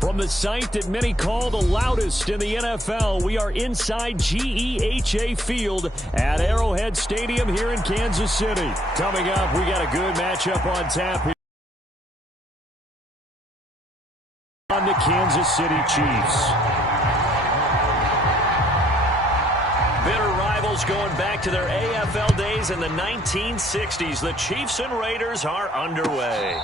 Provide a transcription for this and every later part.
From the site that many call the loudest in the NFL, we are inside GEHA Field at Arrowhead Stadium here in Kansas City. Coming up, we got a good matchup on tap here on the Kansas City Chiefs. Bitter rivals going back to their AFL days in the 1960s. The Chiefs and Raiders are underway.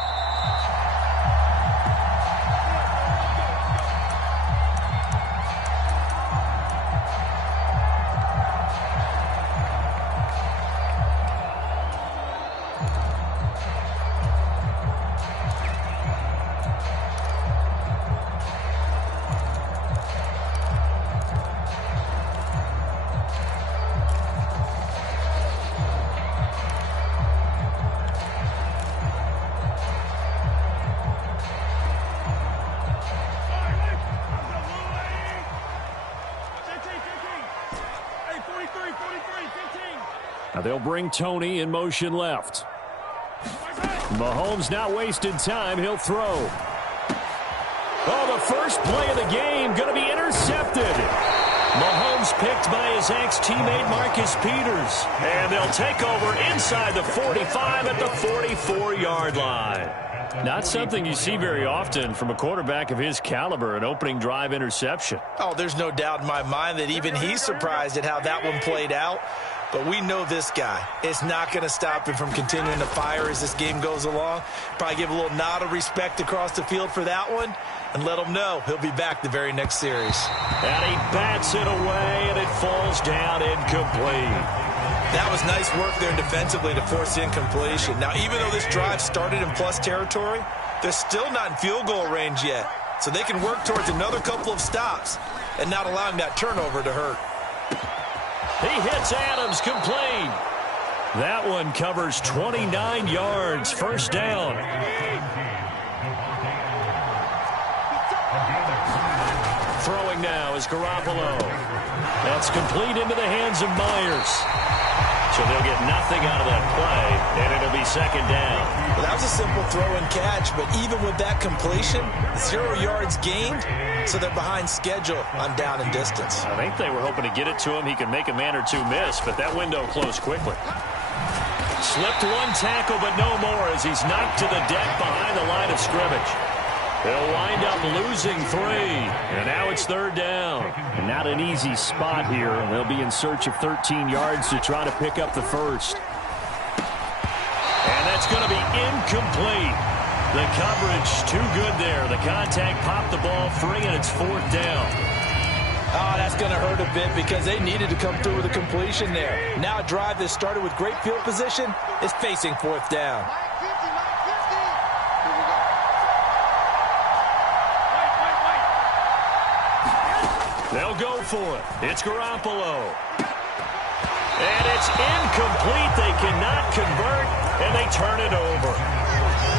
Now they'll bring Tony in motion left. Mahomes not wasting time. He'll throw. Oh, the first play of the game going to be intercepted. Mahomes picked by his ex-teammate Marcus Peters. And they'll take over inside the 45 at the 44-yard line. Not something you see very often from a quarterback of his caliber, an opening drive interception. Oh, there's no doubt in my mind that even he's surprised at how that one played out. But we know this guy. It's not going to stop him from continuing to fire as this game goes along. Probably give a little nod of respect across the field for that one and let him know he'll be back the very next series. And he bats it away, and it falls down incomplete. That was nice work there defensively to force incompletion. Now, even though this drive started in plus territory, they're still not in field goal range yet. So they can work towards another couple of stops and not allowing that turnover to hurt. He hits Adams, complete. That one covers 29 yards, first down. Throwing now is Garoppolo. That's complete into the hands of Myers. So they'll get nothing out of that play, and it'll be second down. Well, that was a simple throw and catch, but even with that completion, 0 yards gained, so they're behind schedule on down and distance. I think they were hoping to get it to him. He could make a man or two miss, but that window closed quickly. Slipped one tackle, but no more as he's knocked to the deck behind the line of scrimmage. They'll wind up losing 3, and now it's third down. And not an easy spot here. They'll be in search of 13 yards to try to pick up the first. And that's going to be incomplete. The coverage too good there. The contact popped the ball free, and it's fourth down. Oh, that's going to hurt a bit because they needed to come through with a completion there. Now a drive that started with great field position is facing fourth down. They'll go for it. It's Garoppolo. And it's incomplete. They cannot convert, and they turn it over.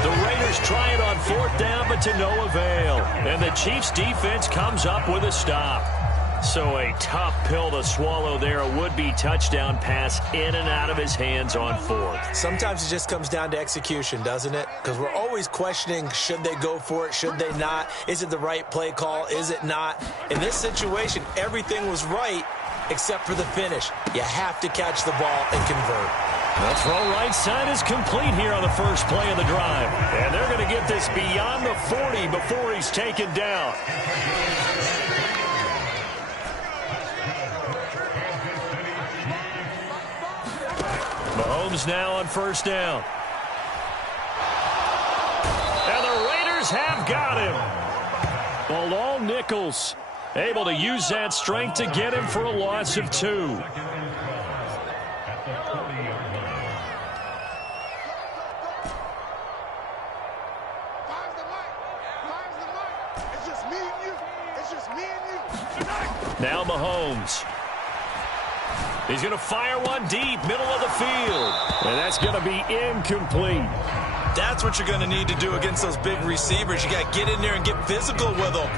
The Raiders try it on fourth down, but to no avail. And the Chiefs' defense comes up with a stop. So a tough pill to swallow there. A would-be touchdown pass in and out of his hands on fourth. Sometimes it just comes down to execution, doesn't it? Because we're always questioning, should they go for it, should they not? Is it the right play call, is it not? In this situation, everything was right except for the finish. You have to catch the ball and convert. The throw right side is complete here on the first play of the drive. And they're going to get this beyond the 40 before he's taken down. Mahomes now on first down. And the Raiders have got him. Bilal Nichols able to use that strength to get him for a loss of 2. Now Mahomes. He's going to fire one deep, middle of the field. And that's going to be incomplete. That's what you're going to need to do against those big receivers. You got to get in there and get physical with them.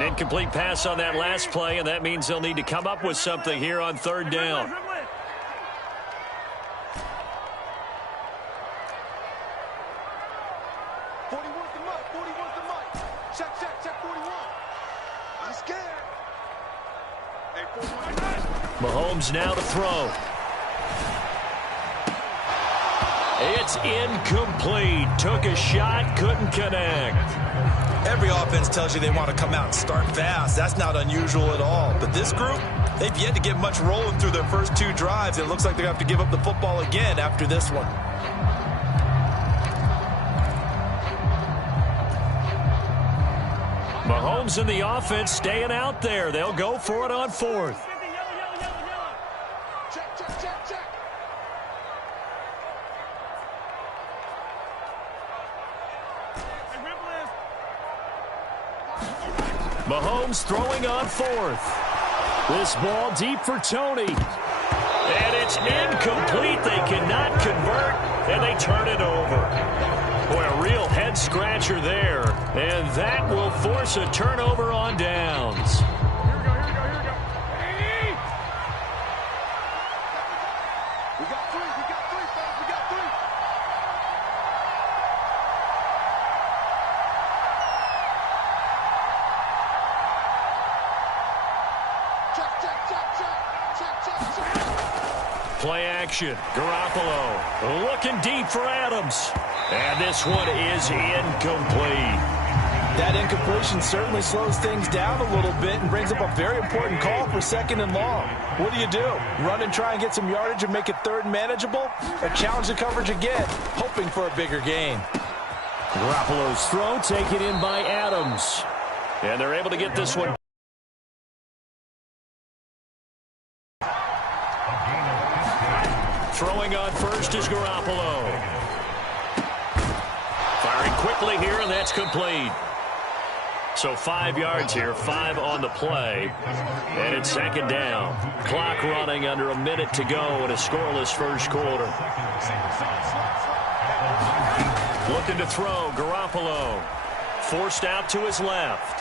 An incomplete pass on that last play, and that means they'll need to come up with something here on third down. Mahomes now to throw. It's incomplete. Took a shot, couldn't connect. Every offense tells you they want to come out and start fast. That's not unusual at all. But this group, they've yet to get much rolling through their first 2 drives. It looks like they're going to have to give up the football again after this one. Mahomes and the offense staying out there. They'll go for it on fourth. Mahomes throwing on fourth. This ball deep for Tony. And it's incomplete. They cannot convert, and they turn it over. Boy, a real head-scratcher there. And that will force a turnover on downs. Play action. Garoppolo looking deep for Adams. And this one is incomplete. That incompletion certainly slows things down a little bit and brings up a very important call for 2nd and long. What do? Run and try and get some yardage and make it 3rd and manageable? Or challenge the coverage again, hoping for a bigger gain? Garoppolo's throw taken in by Adams. And they're able to get this one. Throwing on first is Garoppolo. Firing quickly here, and that's complete. So 5 yards here, 5 on the play. And it's 2nd down. Clock running under a minute to go in a scoreless first quarter. Looking to throw, Garoppolo. Forced out to his left.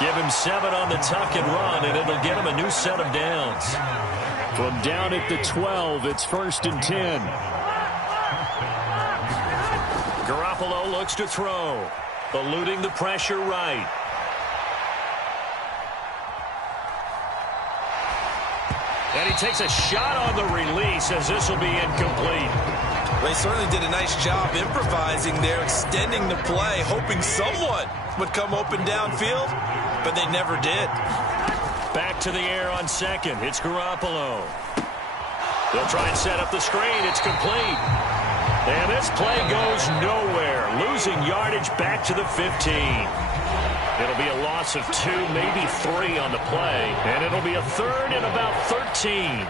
Give him 7 on the tuck and run, and it'll get him a new set of downs. From down at the 12, it's 1st and 10. Garoppolo looks to throw, eluding the pressure right. And he takes a shot on the release as this will be incomplete. They certainly did a nice job improvising there, extending the play, hoping someone would come open downfield, but they never did. Back to the air on 2nd. It's Garoppolo. They'll try and set up the screen. It's complete. And this play goes nowhere, losing yardage back to the 15. It'll be a loss of 2, maybe 3 on the play, and it'll be a 3rd and about 13.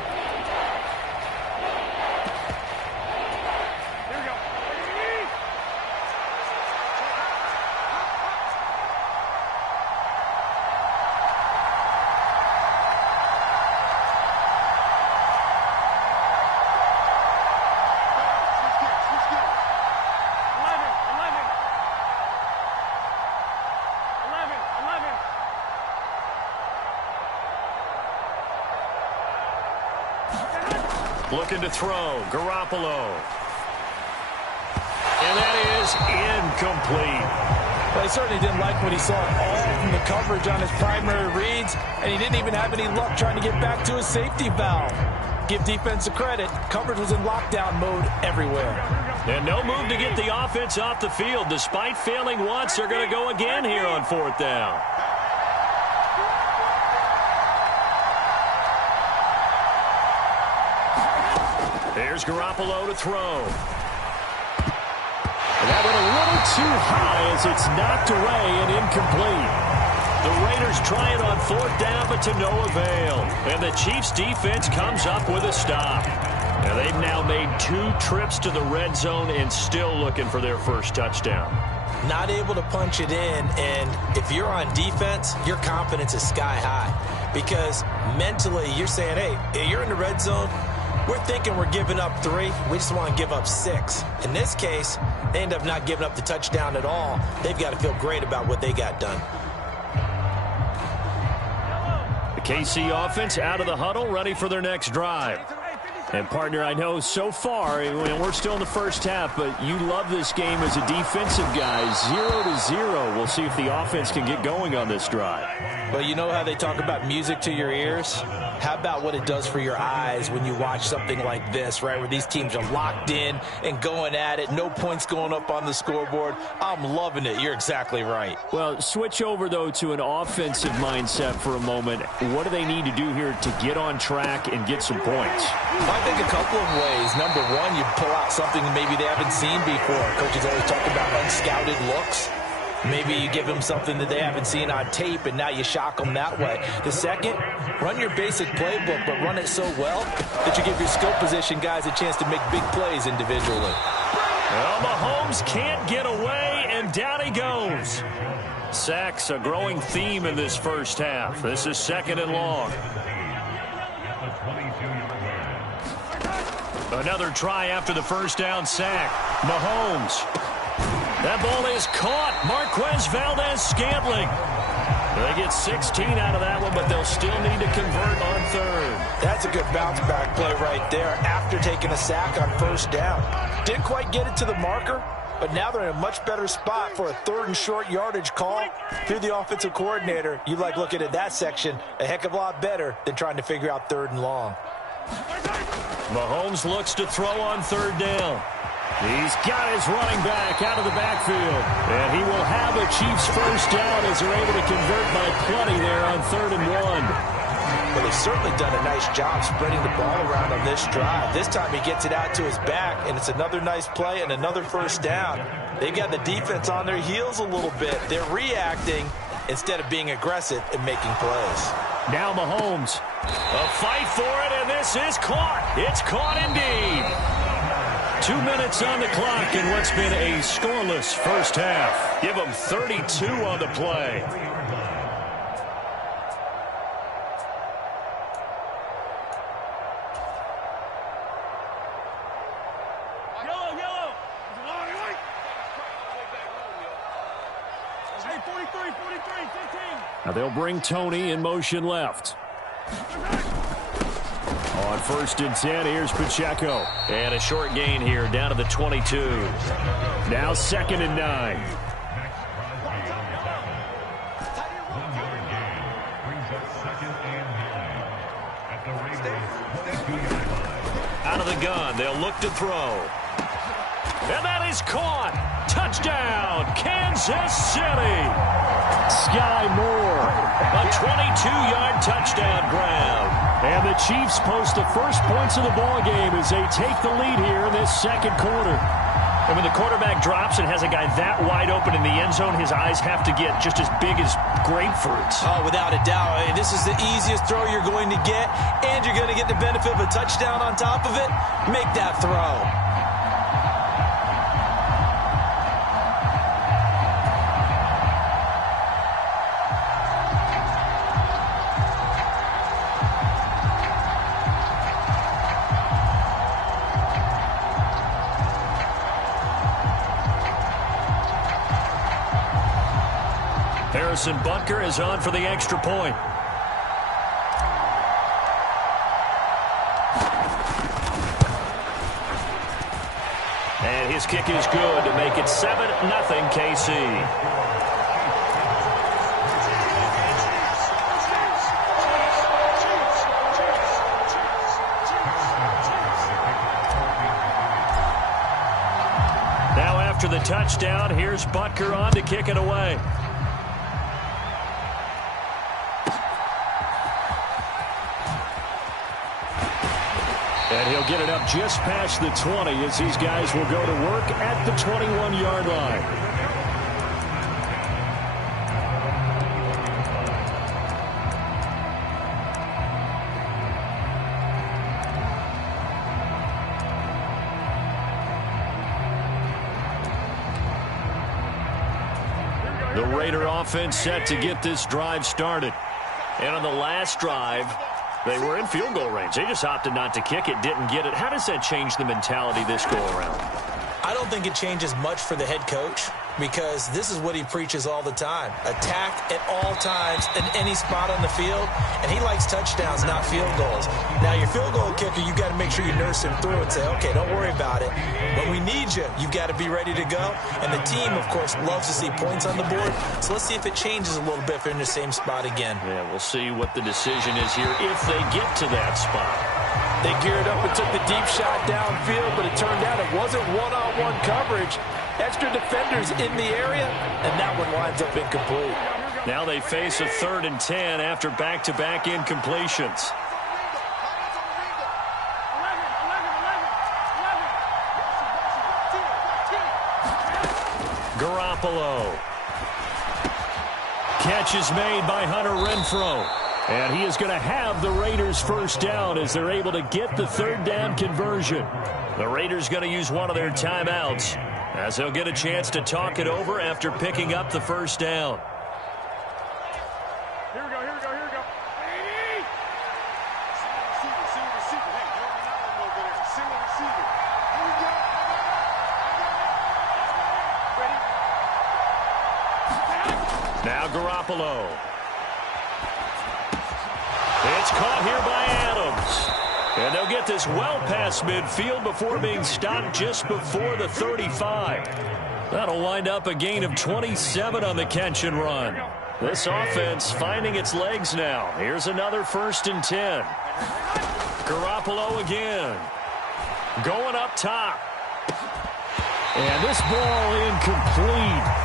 Looking to throw, Garoppolo. And that is incomplete. Well, he certainly didn't like what he saw all from the coverage on his primary reads, and he didn't even have any luck trying to get back to his safety valve. Give defense a credit. Coverage was in lockdown mode everywhere. And no move to get the offense off the field. Despite failing once, they're going to go again here on 4th down. Here's Garoppolo to throw. And that went a little too high as it's knocked away and incomplete. The Raiders try it on 4th down, but to no avail. And the Chiefs' defense comes up with a stop. And they've now made 2 trips to the red zone and still looking for their first touchdown. Not able to punch it in, and if you're on defense, your confidence is sky high. Because mentally, you're saying, hey, you're in the red zone, We're thinking we're giving up 3. We just want to give up 6. In this case, they end up not giving up the touchdown at all. They've got to feel great about what they got done. The KC offense out of the huddle, ready for their next drive. And, partner, I know so far, and we're still in the first half, but you love this game as a defensive guy. 0-0. We'll see if the offense can get going on this drive. Well, you know how they talk about music to your ears? How about what it does for your eyes when you watch something like this, right, where these teams are locked in and going at it, no points going up on the scoreboard? I'm loving it. You're exactly right. Well, switch over, though, to an offensive mindset for a moment. What do they need to do here to get on track and get some points? I think a couple of ways. Number one, you pull out something maybe they haven't seen before. Coaches always talk about unscouted looks. Maybe you give them something that they haven't seen on tape, and now you shock them that way. The second, run your basic playbook, but run it so well that you give your skill position guys a chance to make big plays individually. Well, Mahomes can't get away, and down he goes. Sacks, a growing theme in this first half. This is 2nd and long. Another try after the first down sack. Mahomes. That ball is caught. Marquez Valdez-Scantling. They get 16 out of that one, but they'll still need to convert on 3rd. That's a good bounce-back play right there after taking a sack on 1st down. Didn't quite get it to the marker, but now they're in a much better spot for a 3rd and short yardage call. Through the offensive coordinator, you like looking at that section a heck of a lot better than trying to figure out 3rd and long. Mahomes looks to throw on 3rd down. He's got his running back out of the backfield. And he will have a Chiefs first down as they're able to convert by plenty there on 3rd and 1. Well, they've certainly done a nice job spreading the ball around on this drive. This time he gets it out to his back, and it's another nice play and another first down. They've got the defense on their heels a little bit. They're reacting instead of being aggressive and making plays. Now Mahomes. A fight for it, and this is caught. It's caught indeed. 2 minutes on the clock in what's been a scoreless first half. Give them 32 on the play. Now they'll bring Tony in motion left. On 1st and 10, here's Pacheco. And a short gain here, down to the 22. Now 2nd and 9. Out of the gun, they'll look to throw. And that is caught. Touchdown, Kansas City. Sky Moore, a 22-yard touchdown grab. And the Chiefs post the first points of the ballgame as they take the lead here in this 2nd quarter. And when the quarterback drops and has a guy that wide open in the end zone, his eyes have to get just as big as grapefruits. Oh, without a doubt. This is the easiest throw you're going to get, and you're going to get the benefit of a touchdown on top of it. Make that throw. Harrison Butker is on for the extra point. And his kick is good to make it 7-0 KC. Now after the touchdown, here's Butker on to kick it away. And he'll get it up just past the 20 as these guys will go to work at the 21-yard line. The Raider offense set to get this drive started. And on the last drive, They were in field goal range. They just opted not to kick it, didn't get it. How does that change the mentality this go-around? I don't think it changes much for the head coach because this is what he preaches all the time. Attack at all times in any spot on the field, and he likes touchdowns, not field goals. Now, your field goal kicker, you've got to make sure you nurse him through and say, okay, don't worry about it. When we need you, you've got to be ready to go. And the team, of course, loves to see points on the board. So let's see if it changes a little bit if they're in the same spot again. Yeah, we'll see what the decision is here if they get to that spot. They geared up and took the deep shot downfield, but it turned out it wasn't one-on-one coverage. Extra defenders in the area, and that one winds up incomplete. Now they face a 3rd and 10 after back-to-back incompletions. Garoppolo. Catch is made by Hunter Renfrow. And he is going to have the Raiders first down as they're able to get the 3rd down conversion. The Raiders going to use one of their timeouts as they'll get a chance to talk it over after picking up the first down. Here we go, here we go, here we go. Baby! Single receiver. Hey, don't run out one over there. Single receiver. Here we go. Ready? Now Garoppolo. It's caught here by Adams. And they'll get this well past midfield before being stopped just before the 35. That'll wind up a gain of 27 on the catch and run. This offense finding its legs now. Here's another 1st and 10. Garoppolo again. Going up top. And this ball incomplete.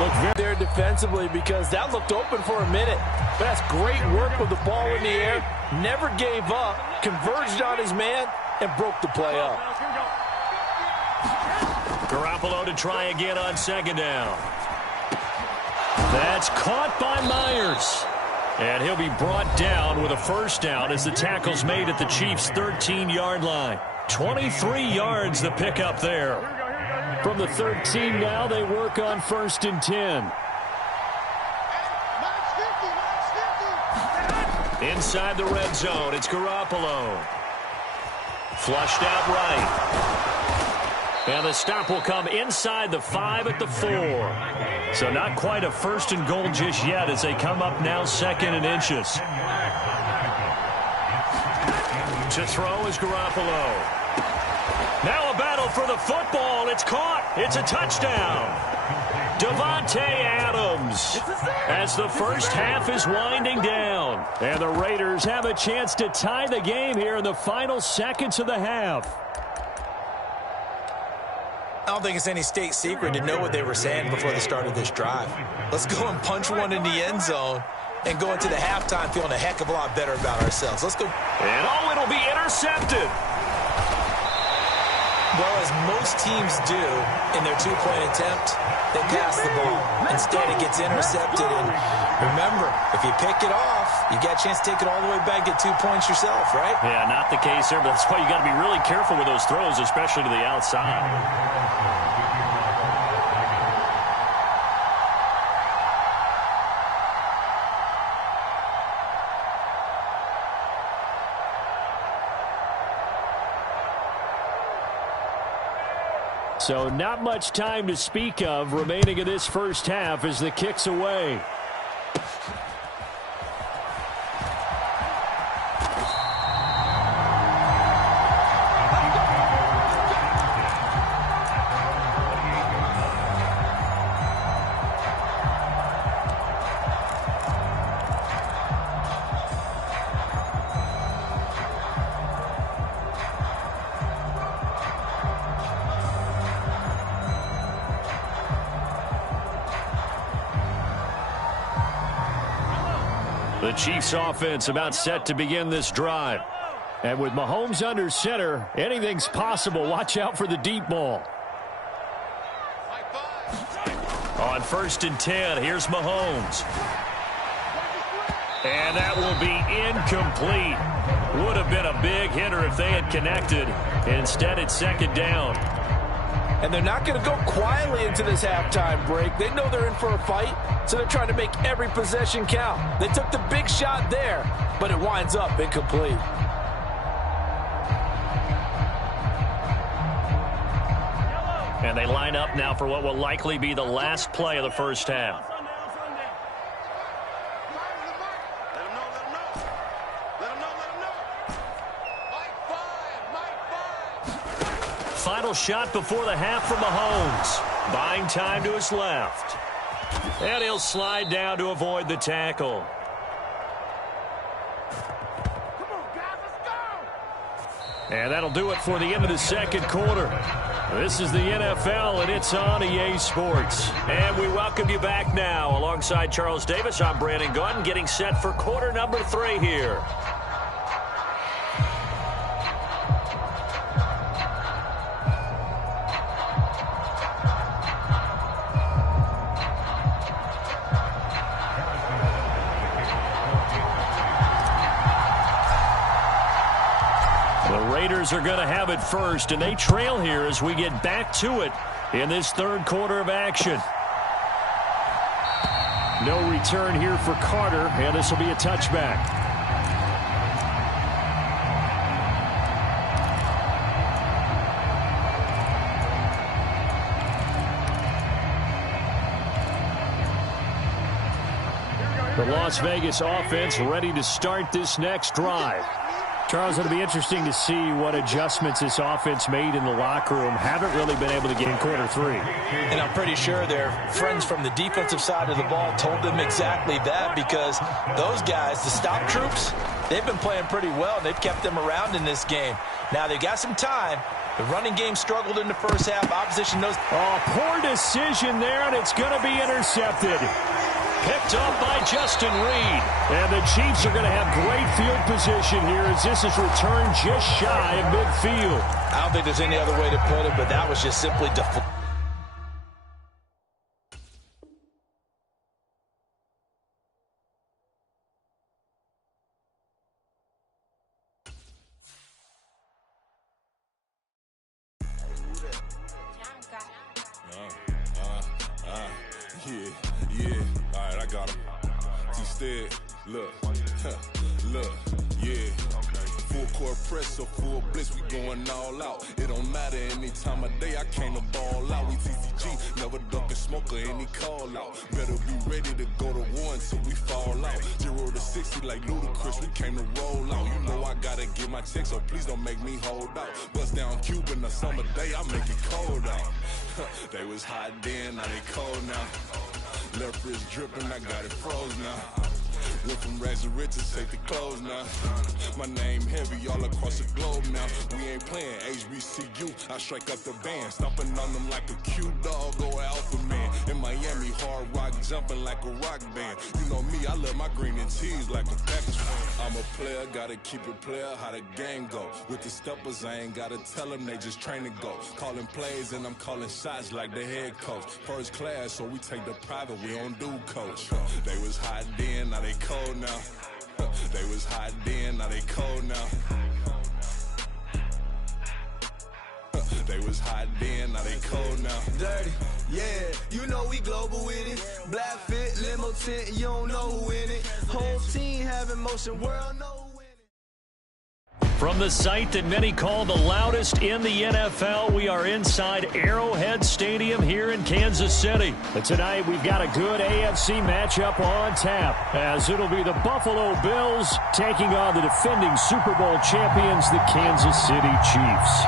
Look there defensively because that looked open for a minute. But that's great work with the ball in the air. Never gave up, converged on his man, and broke the play up. Garoppolo to try again on 2nd down. That's caught by Myers. And he'll be brought down with a first down as the tackle's made at the Chiefs' 13-yard line. 23 yards the pickup there. From the 13 now, they work on 1st and 10. Inside the red zone, it's Garoppolo. Flushed out right. And the stop will come inside the 5 at the 4. So not quite a 1st and goal just yet as they come up now 2nd and inches. To throw is Garoppolo. Now a battle for the football. It's caught. It's a touchdown. Davante Adams as the first half is winding down. And the Raiders have a chance to tie the game here in the final seconds of the half. I don't think it's any state secret to know what they were saying before the start of this drive. Let's go and punch one in the end zone and go into the halftime feeling a heck of a lot better about ourselves. Let's go. And oh, it'll be intercepted. Well, as most teams do in their 2-point attempt, they pass the ball. Instead, it gets intercepted. And remember, if you pick it off, you got a chance to take it all the way back, get 2 points yourself, right? Yeah, not the case there, but that's why you got to be really careful with those throws, especially to the outside. So not much time to speak of remaining in this first half as the kick's away. The Chiefs offense about set to begin this drive. And with Mahomes under center, anything's possible. Watch out for the deep ball. On 1st and 10, here's Mahomes. And that will be incomplete. Would have been a big hitter if they had connected. Instead, it's 2nd down. And they're not going to go quietly into this halftime break. They know they're in for a fight, so they're trying to make every possession count. They took the big shot there, but it winds up incomplete. And they line up now for what will likely be the last play of the first half. Final shot before the half from Mahomes. Buying time to his left. And he'll slide down to avoid the tackle. And that'll do it for the end of the second quarter. This is the NFL, and it's on EA Sports. And we welcome you back now. Alongside Charles Davis, I'm Brandon Gaudin, getting set for quarter number 3 here. Raiders are going to have it first, and they trail here as we get back to it in this third quarter of action. No return here for Carter, and this will be a touchback. The Las Vegas offense ready to start this next drive. Charles, it'll be interesting to see what adjustments this offense made in the locker room. Haven't really been able to get in quarter 3. And I'm pretty sure their friends from the defensive side of the ball told them exactly that, because those guys, the stop troops, they've been playing pretty well, and they've kept them around in this game. Now, they've got some time. The running game struggled in the first half. Opposition knows. Oh, poor decision there, and it's going to be intercepted. Picked off by Justin Reed. And the Chiefs are going to have great field position here as this is returned just shy of midfield. I don't think there's any other way to put it, but that was just simply deflected. Yeah. All right, I got him. T-Stead, look, yeah. Full court press, so full blitz, we going all out. It don't matter any time of day, I came to ball out. We TCG, never duck a smoker, any call out. Better be ready to go to war until we fall out. 0 to 60 like Ludacris, we came to roll out. You know I gotta get my check, so please don't make me hold out. Bust down Cuban a summer day, I make it cold out. They was hot then, now they cold now. Left wrist dripping, I got it froze now. Went from rags to riches, take the clothes now. My name heavy all across the globe now. We ain't playing HBCU, I strike up the band. Stomping on them like a cute dog or alpha man. In Miami, hard rock jumping like a rock band. You know me, I love my green and tees like a Packers fan. I'm a player, gotta keep it player, how the game go. With the steppers, I ain't gotta tell them, they just train to go. Calling plays and I'm calling shots like the head coach. First class, so we take the private, we don't do coach. They was hot then, now they cold now. They was hot then, now they cold now. They was hot then, now they cold now. Dirty, yeah, you know we global with it. Black fit, limo tint, you don't know who in it. Whole team having motion, world know who in it. From the site that many call the loudest in the NFL, we are inside Arrowhead Stadium here in Kansas City. But tonight we've got a good AFC matchup on tap, as it'll be the Buffalo Bills taking on the defending Super Bowl champions, the Kansas City Chiefs.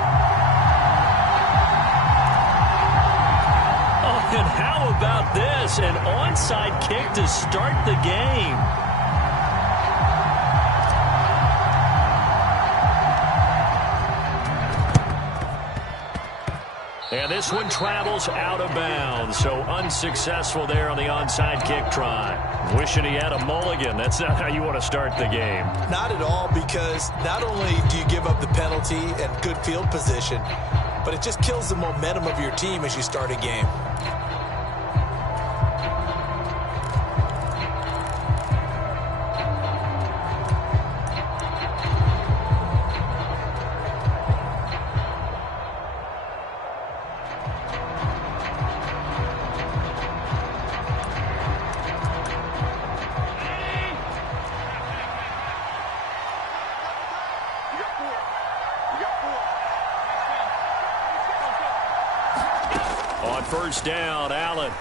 Oh, and how about this? An onside kick to start the game. And this one travels out of bounds, so unsuccessful there on the onside kick try. Wishing he had a mulligan. That's not how you want to start the game. Not at all, because not only do you give up the penalty and good field position, but it just kills the momentum of your team as you start a game. On first down, Allen.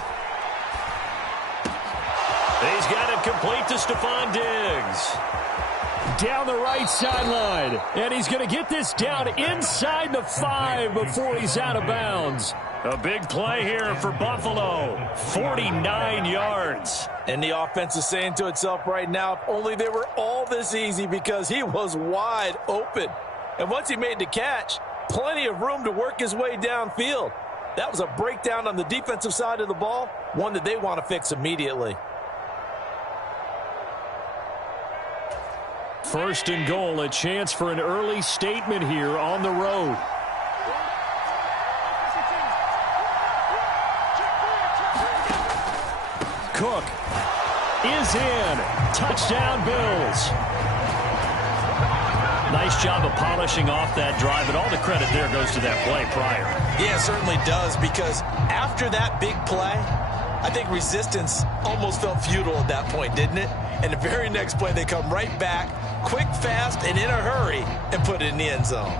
He's got it complete to Stephon Diggs. Down the right sideline. And he's going to get this down inside the 5 before he's out of bounds. A big play here for Buffalo. 49 yards. And the offense is saying to itself right now, if only they were all this easy, because he was wide open. And once he made the catch, plenty of room to work his way downfield. That was a breakdown on the defensive side of the ball, one that they want to fix immediately. First and goal, a chance for an early statement here on the road. Cook is in. Touchdown, Bills. Nice job of polishing off that drive, and all the credit there goes to that play prior. Yeah, it certainly does, because after that big play, I think resistance almost felt futile at that point, didn't it? And the very next play, they come right back, quick, fast, and in a hurry, and put it in the end zone.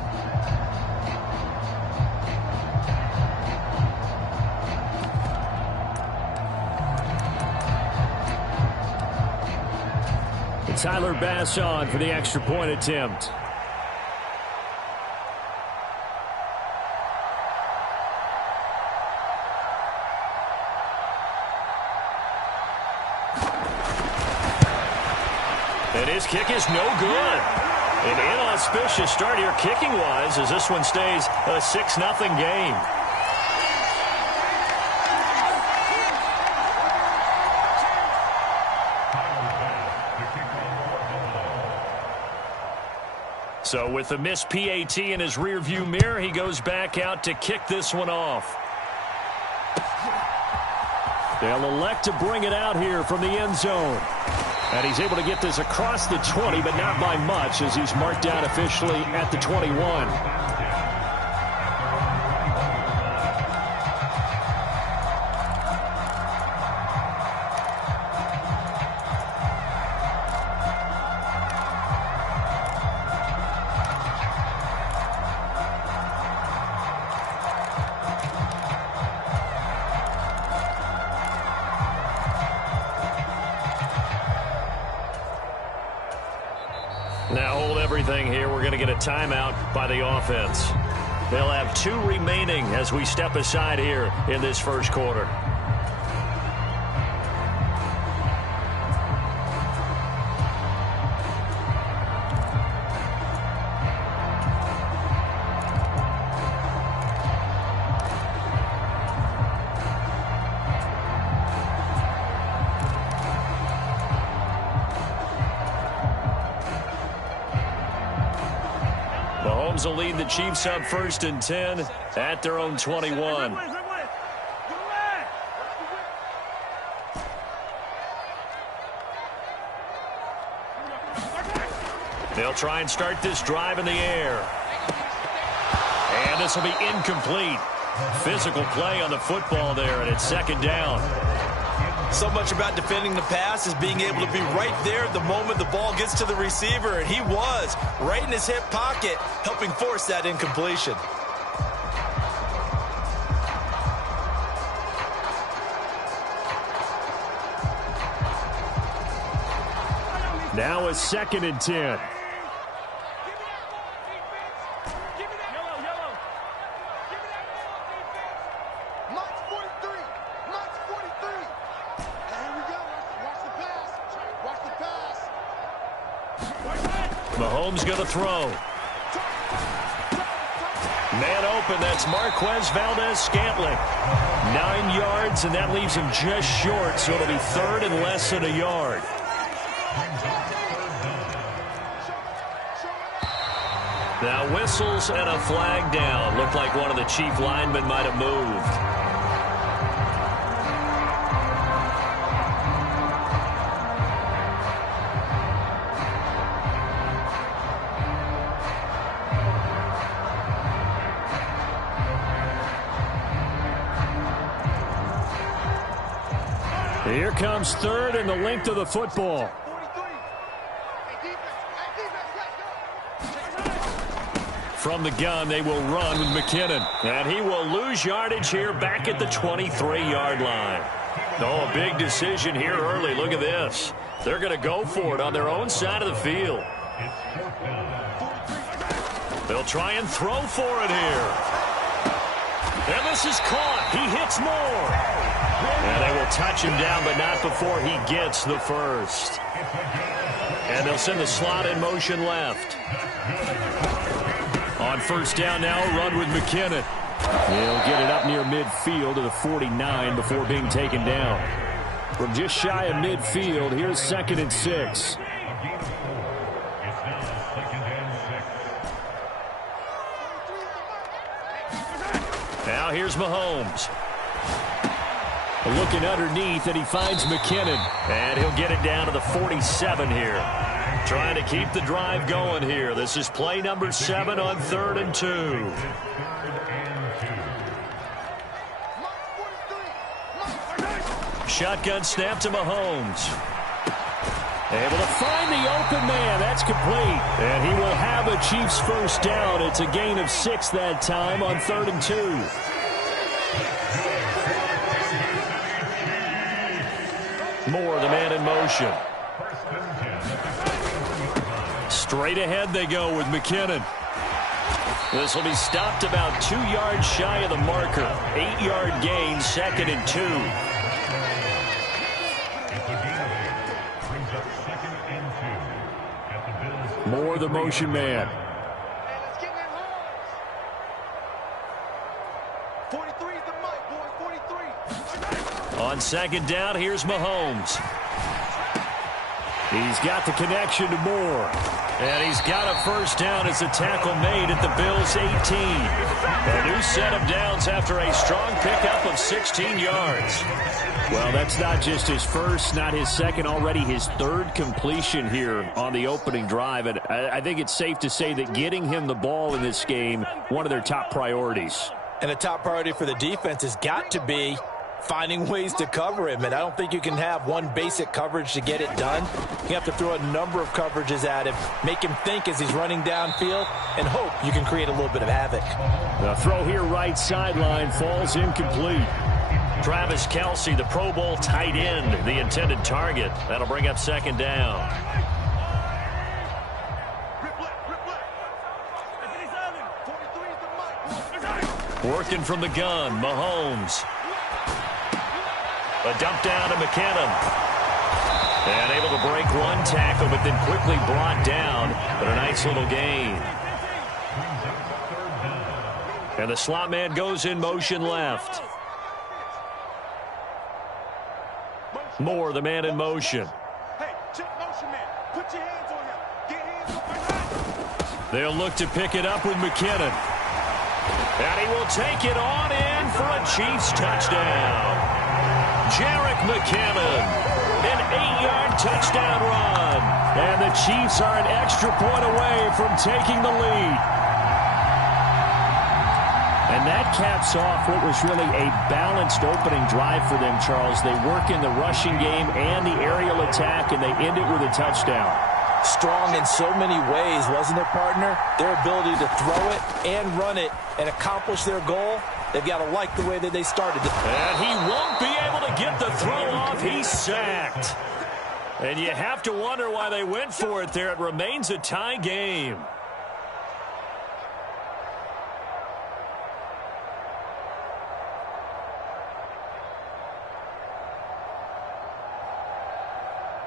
Tyler Bass on for the extra point attempt. And his kick is no good. An inauspicious start here kicking-wise, as this one stays a 6-0 game. So with the missed PAT in his rearview mirror, he goes back out to kick this one off. They'll elect to bring it out here from the end zone. And he's able to get this across the 20, but not by much, as he's marked down officially at the 21. Now hold everything here. We're going to get a timeout by the offense. They'll have 2 remaining as we step aside here in this first quarter. Mahomes will lead the Chiefs up first and 10 at their own 21. They'll try and start this drive in the air. And this will be incomplete. Physical play on the football there, and it's second down. So much about defending the pass is being able to be right there the moment the ball gets to the receiver, and he was right in his hip pocket, helping force that incompletion. Now a second and 10. Mahomes going to throw. Man open, that's Marquez Valdez-Scantling. 9 yards, and that leaves him just short, so it'll be third and less than a yard. Now whistles and a flag down. Looked like one of the Chief linemen might have moved. Here comes third and the length of the From the gun, they will run with McKinnon. And he will lose yardage here back at the 23-yard line. Oh, a big decision here early. Look at this. They're going to go for it on their own side of the field. They'll try and throw for it here. And this is caught. He hits Moore. And they will touch him down, but not before he gets the first. And they'll send the slot in motion left. On first down now, run with McKinnon. He'll get it up near midfield to the 49 before being taken down. From just shy of midfield, here's 2nd and 6. Now here's Mahomes. Looking underneath, and he finds McKinnon. And he'll get it down to the 47 here. Trying to keep the drive going here. This is play number 7 on 3rd and 2. Shotgun snap to Mahomes. Able to find the open man. That's complete. And he will have a Chiefs first down. It's a gain of 6 that time on 3rd and 2. Moore, the man in motion. Straight ahead they go with McKinnon. This will be stopped about 2 yards shy of the marker. 8-yard gain, 2nd and 2. Moore, the motion man. On 2nd down, here's Mahomes. He's got the connection to Moore. And he's got a first down as the tackle made at the Bills' 18. A new set of downs after a strong pickup of 16 yards. Well, that's not just his first, not his second, already his 3rd completion here on the opening drive. And I think it's safe to say that getting him the ball in this game, one of their top priorities. And the top priority for the defense has got to be finding ways to cover him. And I don't think you can have one basic coverage to get it done. You have to throw a number of coverages at him, make him think as he's running downfield, and hope you can create a little bit of havoc. The throw here right sideline falls incomplete. Travis Kelce, the Pro Bowl tight end, the intended target. That'll bring up 2nd down. Working from the gun, Mahomes. A dump down to McKinnon. And able to break one tackle, but then quickly brought down. But a nice little gain. And the slot man goes in motion left. Moore, the man in motion. Hey, check motion man. Put your hands on him. Get hands on him. They'll look to pick it up with McKinnon. And he will take it on in for a Chiefs touchdown. Jerick McKinnon, an 8-yard touchdown run. And the Chiefs are an extra point away from taking the lead. And that caps off what was really a balanced opening drive for them, Charles. They work in the rushing game and the aerial attack, and they end it with a touchdown. Strong in so many ways, wasn't it, partner? Their ability to throw it and run it and accomplish their goal, they've got to like the way that they started. And he won't be able to get the throw off. He's sacked. And you have to wonder why they went for it there. It remains a tie game.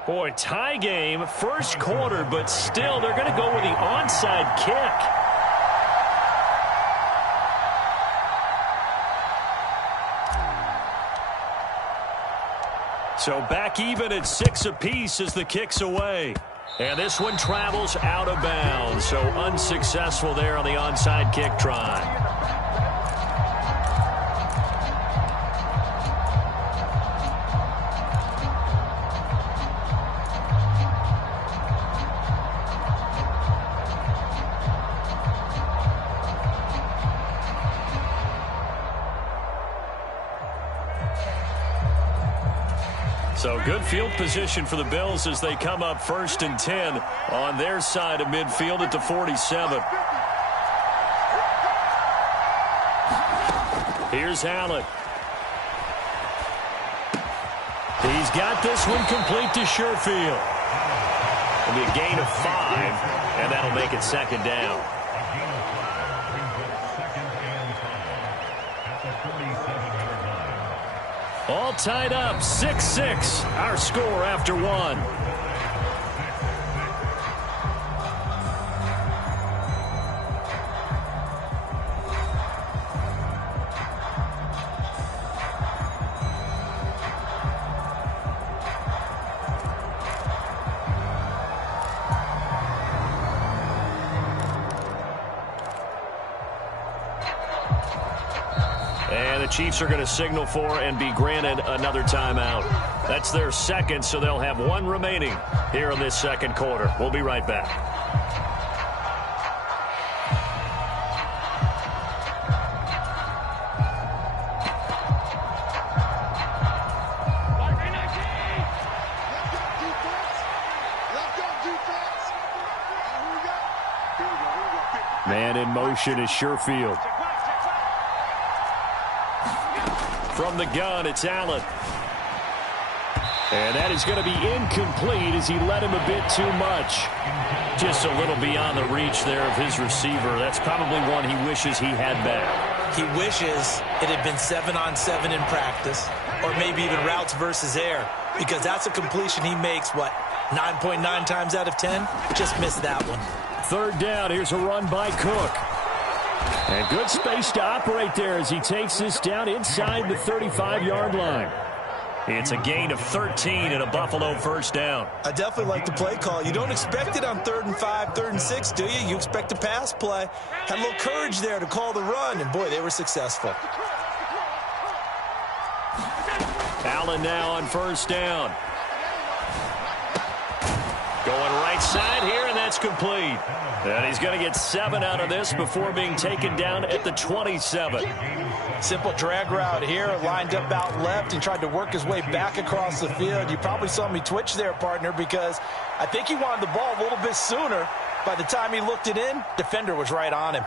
Boy, tie game, first quarter, but still they're going to go with the onside kick. So back even at 6 apiece as the kick's away. And this one travels out of bounds, so unsuccessful there on the onside kick try. So good field position for the Bills as they come up 1st and 10 on their side of midfield at the 47. Here's Allen. He's got this one complete to Sherfield. It'll be a gain of 5, and that'll make it second down. All tied up, 6-6, our score after 1. And the Chiefs are going to signal for and be granted another timeout. That's their second, so they'll have 1 remaining here in this second quarter. We'll be right back. Man in motion is Sherfield. From the gun, it's Allen. And that is going to be incomplete as he led him a bit too much. Just a little beyond the reach there of his receiver. That's probably one he wishes he had back. He wishes it had been 7-on-7 in practice, or maybe even routes versus air, because that's a completion he makes, 9.9 times out of 10? Just missed that one. Third down, here's a run by Cook. And good space to operate there as he takes this down inside the 35-yard line. It's a gain of 13 and a Buffalo first down. I definitely like the play call. You don't expect it on 3rd and 5, 3rd and 6, do you? You expect a pass play. Had a little courage there to call the run, and boy, they were successful. Allen now on first down. Going right side here, and that's complete. And he's going to get 7 out of this before being taken down at the 27. Simple drag route here, lined up out left and tried to work his way back across the field. You probably saw me twitch there, partner, because I think he wanted the ball a little bit sooner. By the time he looked it in, defender was right on him.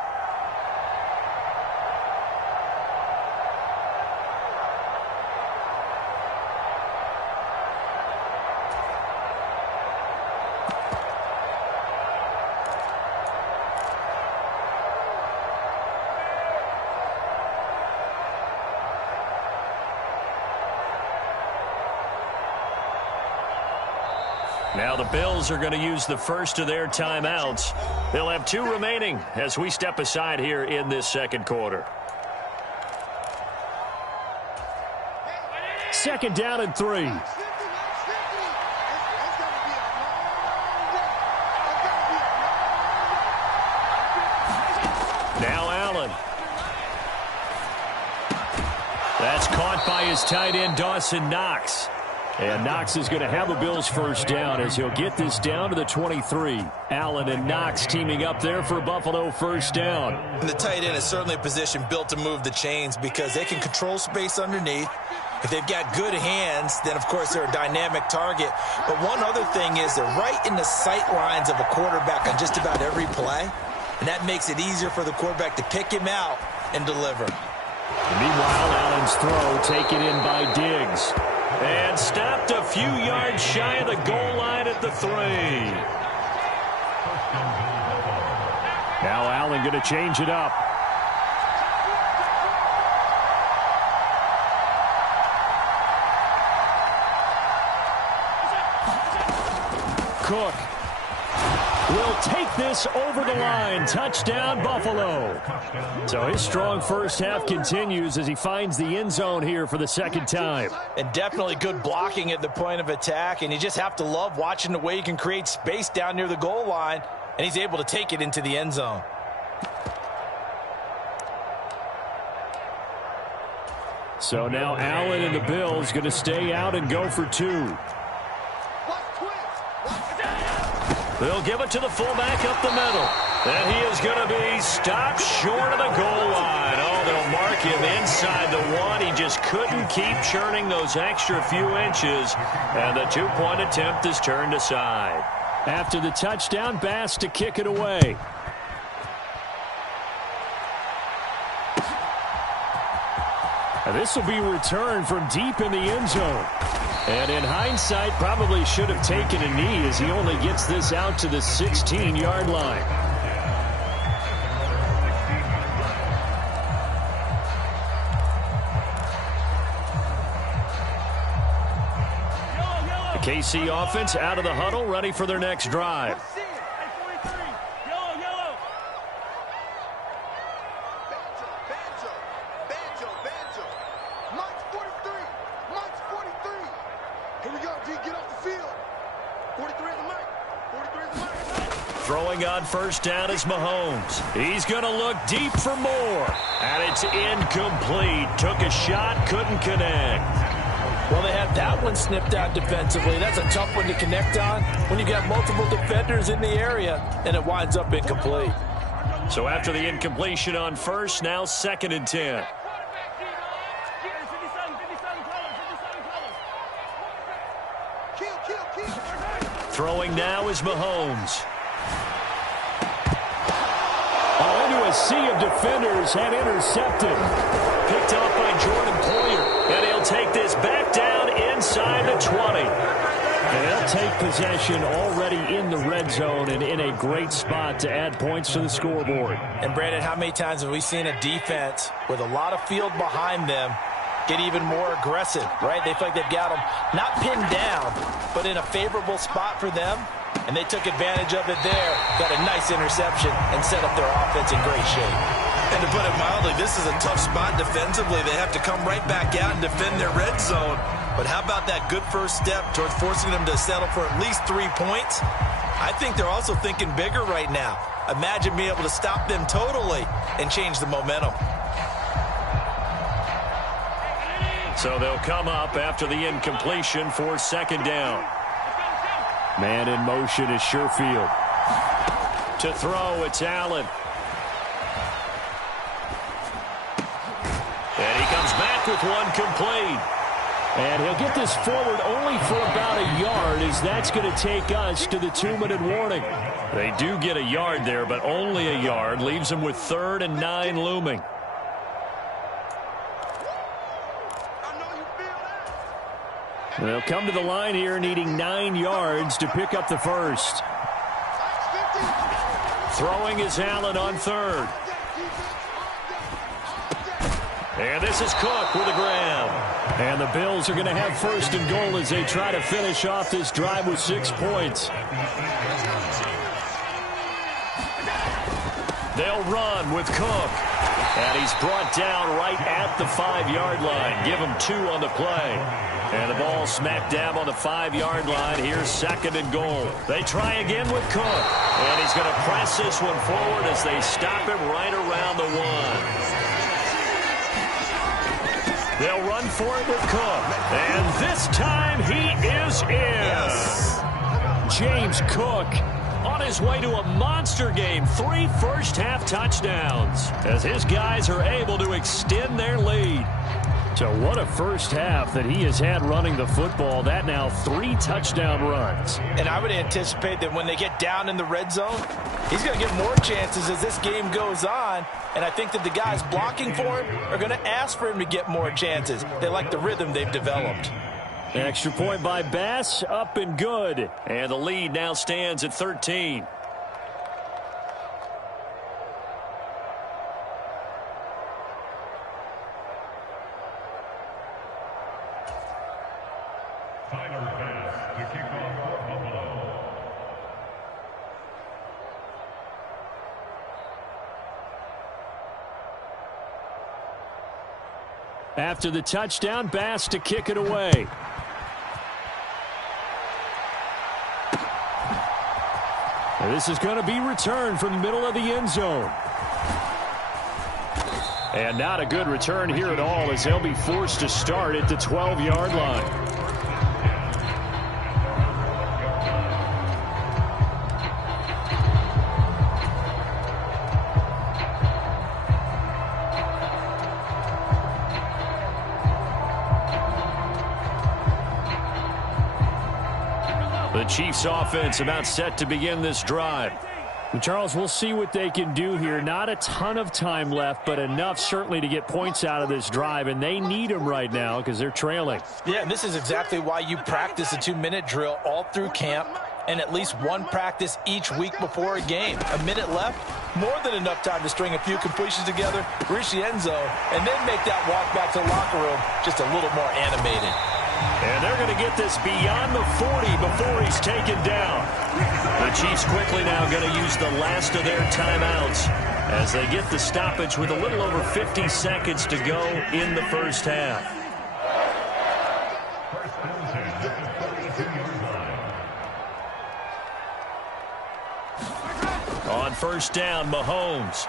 Now the Bills are going to use the first of their timeouts. They'll have 2 remaining as we step aside here in this second quarter. Second down and 3. Now Allen. That's caught by his tight end, Dawson Knox. And Knox is going to have a Bills first down as he'll get this down to the 23. Allen and Knox teaming up there for Buffalo first down. And the tight end is certainly a position built to move the chains because they can control space underneath. If they've got good hands, then, of course, they're a dynamic target. But one other thing is they're right in the sight lines of a quarterback on just about every play. And that makes it easier for the quarterback to pick him out and deliver. Meanwhile, Allen's throw taken in by Diggs. And stopped a few yards shy of the goal line at the 3. Now Allen going to change it up. Cook will take this over the line. Touchdown, Buffalo. So his strong first half continues as he finds the end zone here for the second time. And definitely good blocking at the point of attack. And you just have to love watching the way he can create space down near the goal line. And he's able to take it into the end zone. So now Allen and the Bills going to stay out and go for 2. They'll give it to the fullback up the middle. And he is going to be stopped short of the goal line. Oh, they'll mark him inside the 1. He just couldn't keep churning those extra few inches. And the 2-point attempt is turned aside. After the touchdown, Bass to kick it away. This will be returned from deep in the end zone. And in hindsight, probably should have taken a knee as he only gets this out to the 16-yard line. The KC offense out of the huddle, ready for their next drive. Throwing on first down is Mahomes. He's going to look deep for more. And it's incomplete. Took a shot, couldn't connect. Well, they had that one snipped out defensively. That's a tough one to connect on when you've got multiple defenders in the area, and it winds up incomplete. So after the incompletion on first, now 2nd and 10. Throwing now is Mahomes. Into a sea of defenders and intercepted. Picked off by Jordan Poyer. And he'll take this back down inside the 20. And they'll take possession already in the red zone and in a great spot to add points to the scoreboard. And Brandon, how many times have we seen a defense with a lot of field behind them get even more aggressive, right? They feel like they've got them not pinned down, but in a favorable spot for them. And they took advantage of it there. Got a nice interception and set up their offense in great shape. And to put it mildly, this is a tough spot defensively. They have to come right back out and defend their red zone. But how about that good first step towards forcing them to settle for at least 3 points? I think they're also thinking bigger right now. Imagine being able to stop them totally and change the momentum. So they'll come up after the incompletion for 2nd down. Man in motion is Sherfield. To throw, it's Allen. And he comes back with one complete. And he'll get this forward only for about a yard, as that's going to take us to the 2-minute warning. They do get a yard there, but only a yard. Leaves them with 3rd and 9 looming. They'll come to the line here needing 9 yards to pick up the first. Throwing is Allen on 3rd. And this is Cook with a grab. And the Bills are going to have 1st and goal as they try to finish off this drive with 6 points. They'll run with Cook. And he's brought down right at the 5-yard line. Give him 2 on the play. And the ball smack dab on the 5-yard line. Here's 2nd and goal. They try again with Cook. And he's going to press this one forward as they stop him right around the 1. They'll run for it with Cook. And this time he is in. Yes. James Cook on his way to a monster game. 3 first-half touchdowns as his guys are able to extend their lead. So what a first half that he has had running the football. That now 3 touchdown runs. And I would anticipate that when they get down in the red zone, he's going to get more chances as this game goes on. And I think that the guys blocking for him are going to ask for him to get more chances. They like the rhythm they've developed. Extra point by Bass, up and good. And the lead now stands at 13. After the touchdown, Bass to kick it away. And this is going to be returned from the middle of the end zone. And not a good return here at all, as they'll be forced to start at the 12-yard line. The Chiefs offense about set to begin this drive. And Charles, we'll see what they can do here. Not a ton of time left, but enough certainly to get points out of this drive, and they need them right now because they're trailing. Yeah, and this is exactly why you practice a 2-minute drill all through camp and at least one practice each week before a game. A minute left, more than enough time to string a few completions together, reach the end zone, and then make that walk back to the locker room just a little more animated. And they're going to get this beyond the 40 before he's taken down. The Chiefs quickly now going to use the last of their timeouts as they get the stoppage with a little over 50 seconds to go in the first half. On first down, Mahomes.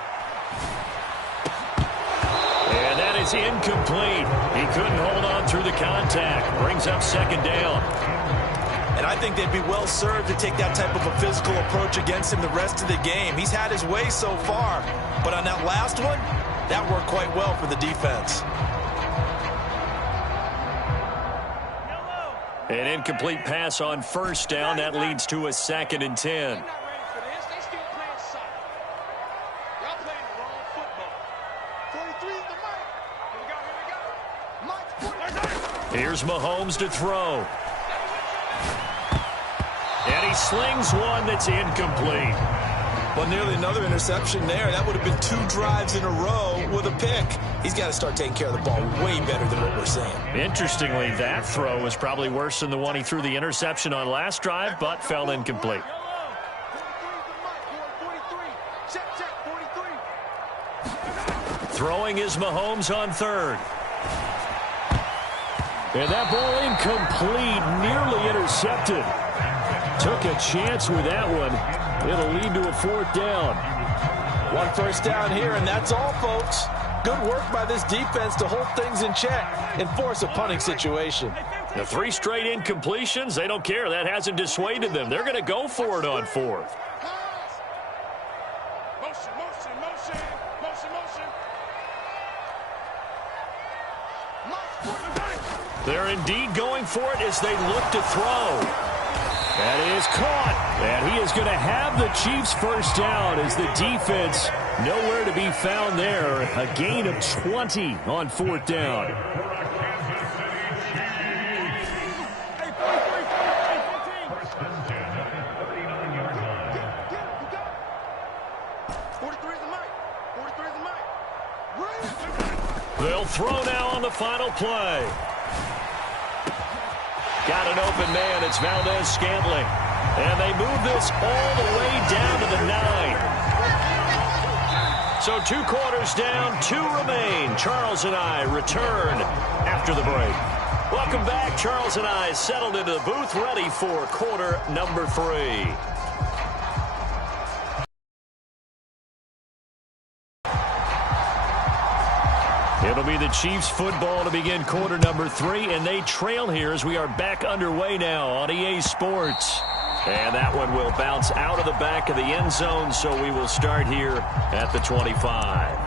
And that is incomplete. He couldn't hold on through the contact. Brings up second down. And I think they'd be well served to take that type of a physical approach against him the rest of the game. He's had his way so far. But on that last one, that worked quite well for the defense. An incomplete pass on first down. That leads to a 2nd and 10. Here's Mahomes to throw. And he slings one that's incomplete. Well, nearly another interception there. That would have been 2 drives in a row with a pick. He's got to start taking care of the ball way better than what we're seeing. Interestingly, that throw was probably worse than the one he threw the interception on last drive, but fell incomplete. Throwing is Mahomes on third. And that ball incomplete, nearly intercepted. Took a chance with that one. It'll lead to a 4th down. 1 first down here, and that's all, folks. Good work by this defense to hold things in check and force a punting situation. The 3 straight incompletions, they don't care. That hasn't dissuaded them. They're going to go for it on 4th. They're indeed going for it as they look to throw. That is caught. And he is going to have the Chiefs first down as the defense nowhere to be found there. A gain of 20 on 4th down. They'll throw now on the final play. Got an open man. It's Valdez-Scantling. And they move this all the way down to the 9. So 2 quarters down, 2 remain. Charles and I return after the break. Welcome back. Charles and I settled into the booth ready for quarter number 3. It'll be the Chiefs football to begin quarter number 3, and they trail here as we are back underway now on EA Sports. And that one will bounce out of the back of the end zone, so we will start here at the 25.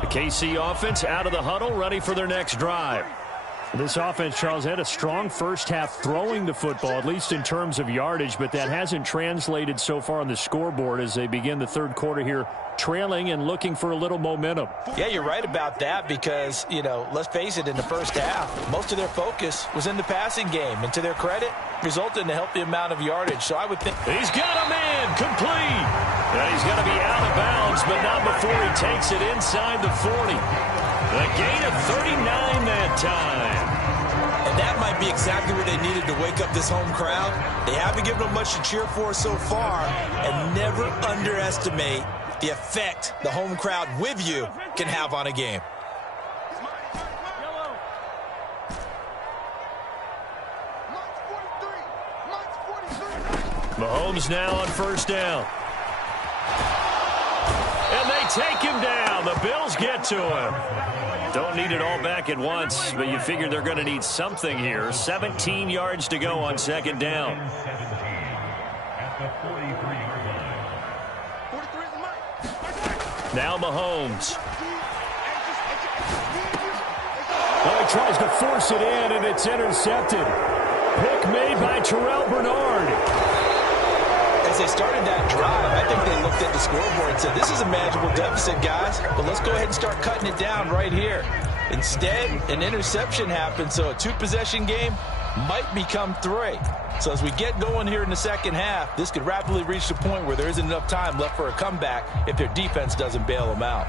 The KC offense out of the huddle, ready for their next drive. This offense, Charles, had a strong first half throwing the football, at least in terms of yardage, but that hasn't translated so far on the scoreboard as they begin the 3rd quarter here, trailing and looking for a little momentum. Yeah, you're right about that because, you know, let's face it, in the first half, most of their focus was in the passing game, and to their credit, resulted in a healthy amount of yardage. So I would think he's got a man complete. And he's going to be out of bounds, but not before he takes it inside the 40. A gain of 39 that time. And that might be exactly what they needed to wake up this home crowd. They haven't given them much to cheer for so far, and never underestimate the effect the home crowd with you can have on a game. Mahomes now on first down. And they take him down. The Bills get to him. Don't need it all back at once, but you figure they're going to need something here. 17 yards to go on second down. Now Mahomes. Well, he tries to force it in, and it's intercepted. Pick made by Terrell Bernard. As they started that drive, I think they looked at the scoreboard and said, this is a manageable deficit, guys, but let's go ahead and start cutting it down right here. Instead, an interception happened, so a two-possession game might become 3. So as we get going here in the second half, this could rapidly reach the point where there isn't enough time left for a comeback if their defense doesn't bail them out.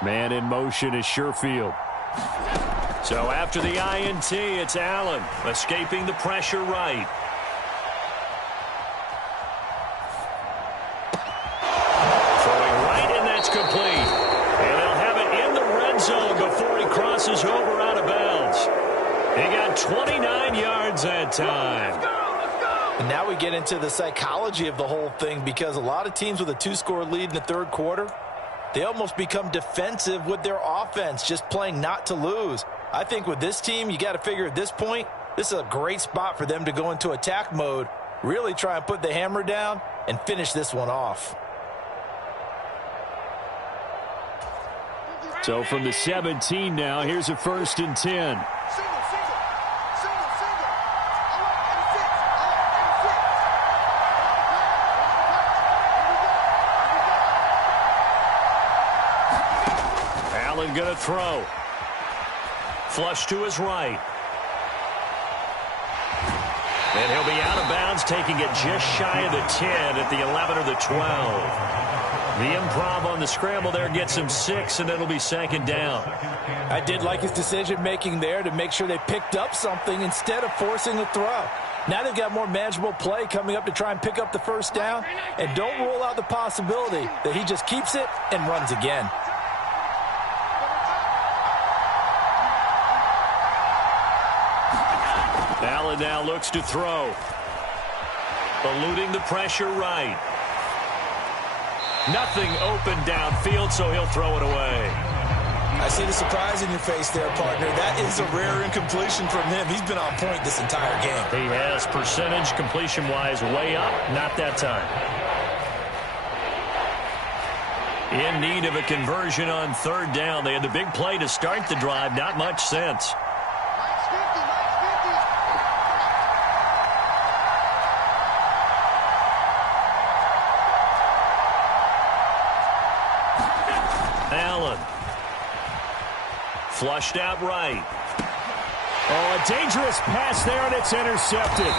Man in motion is Sherfield. So after the INT, it's Allen escaping the pressure right. Throwing right, and that's complete. And they'll have it in the red zone before he crosses over out of bounds. He got 29 yards that time. And now we get into the psychology of the whole thing, because a lot of teams with a 2-score lead in the third quarter, they almost become defensive with their offense, just playing not to lose. I think with this team, you got to figure at this point, this is a great spot for them to go into attack mode, really try and put the hammer down and finish this one off. So from the 17 now, here's a 1st and 10. Going to throw. Flush to his right. And he'll be out of bounds, taking it just shy of the 10 at the 11 or the 12. The improv on the scramble there gets him 6, and it'll be 2nd down. I did like his decision-making there to make sure they picked up something instead of forcing a throw. Now they've got more manageable play coming up to try and pick up the 1st down, and don't rule out the possibility that he just keeps it and runs again. Allen now looks to throw. Eluding the pressure right. Nothing open downfield, so he'll throw it away. I see the surprise in your face there, partner. That is a rare incompletion from him. He's been on point this entire game. He has percentage completion-wise way up. Not that time. In need of a conversion on 3rd down. They had the big play to start the drive. Not much sense. Allen. Flushed out right. Oh, a dangerous pass there, and it's intercepted.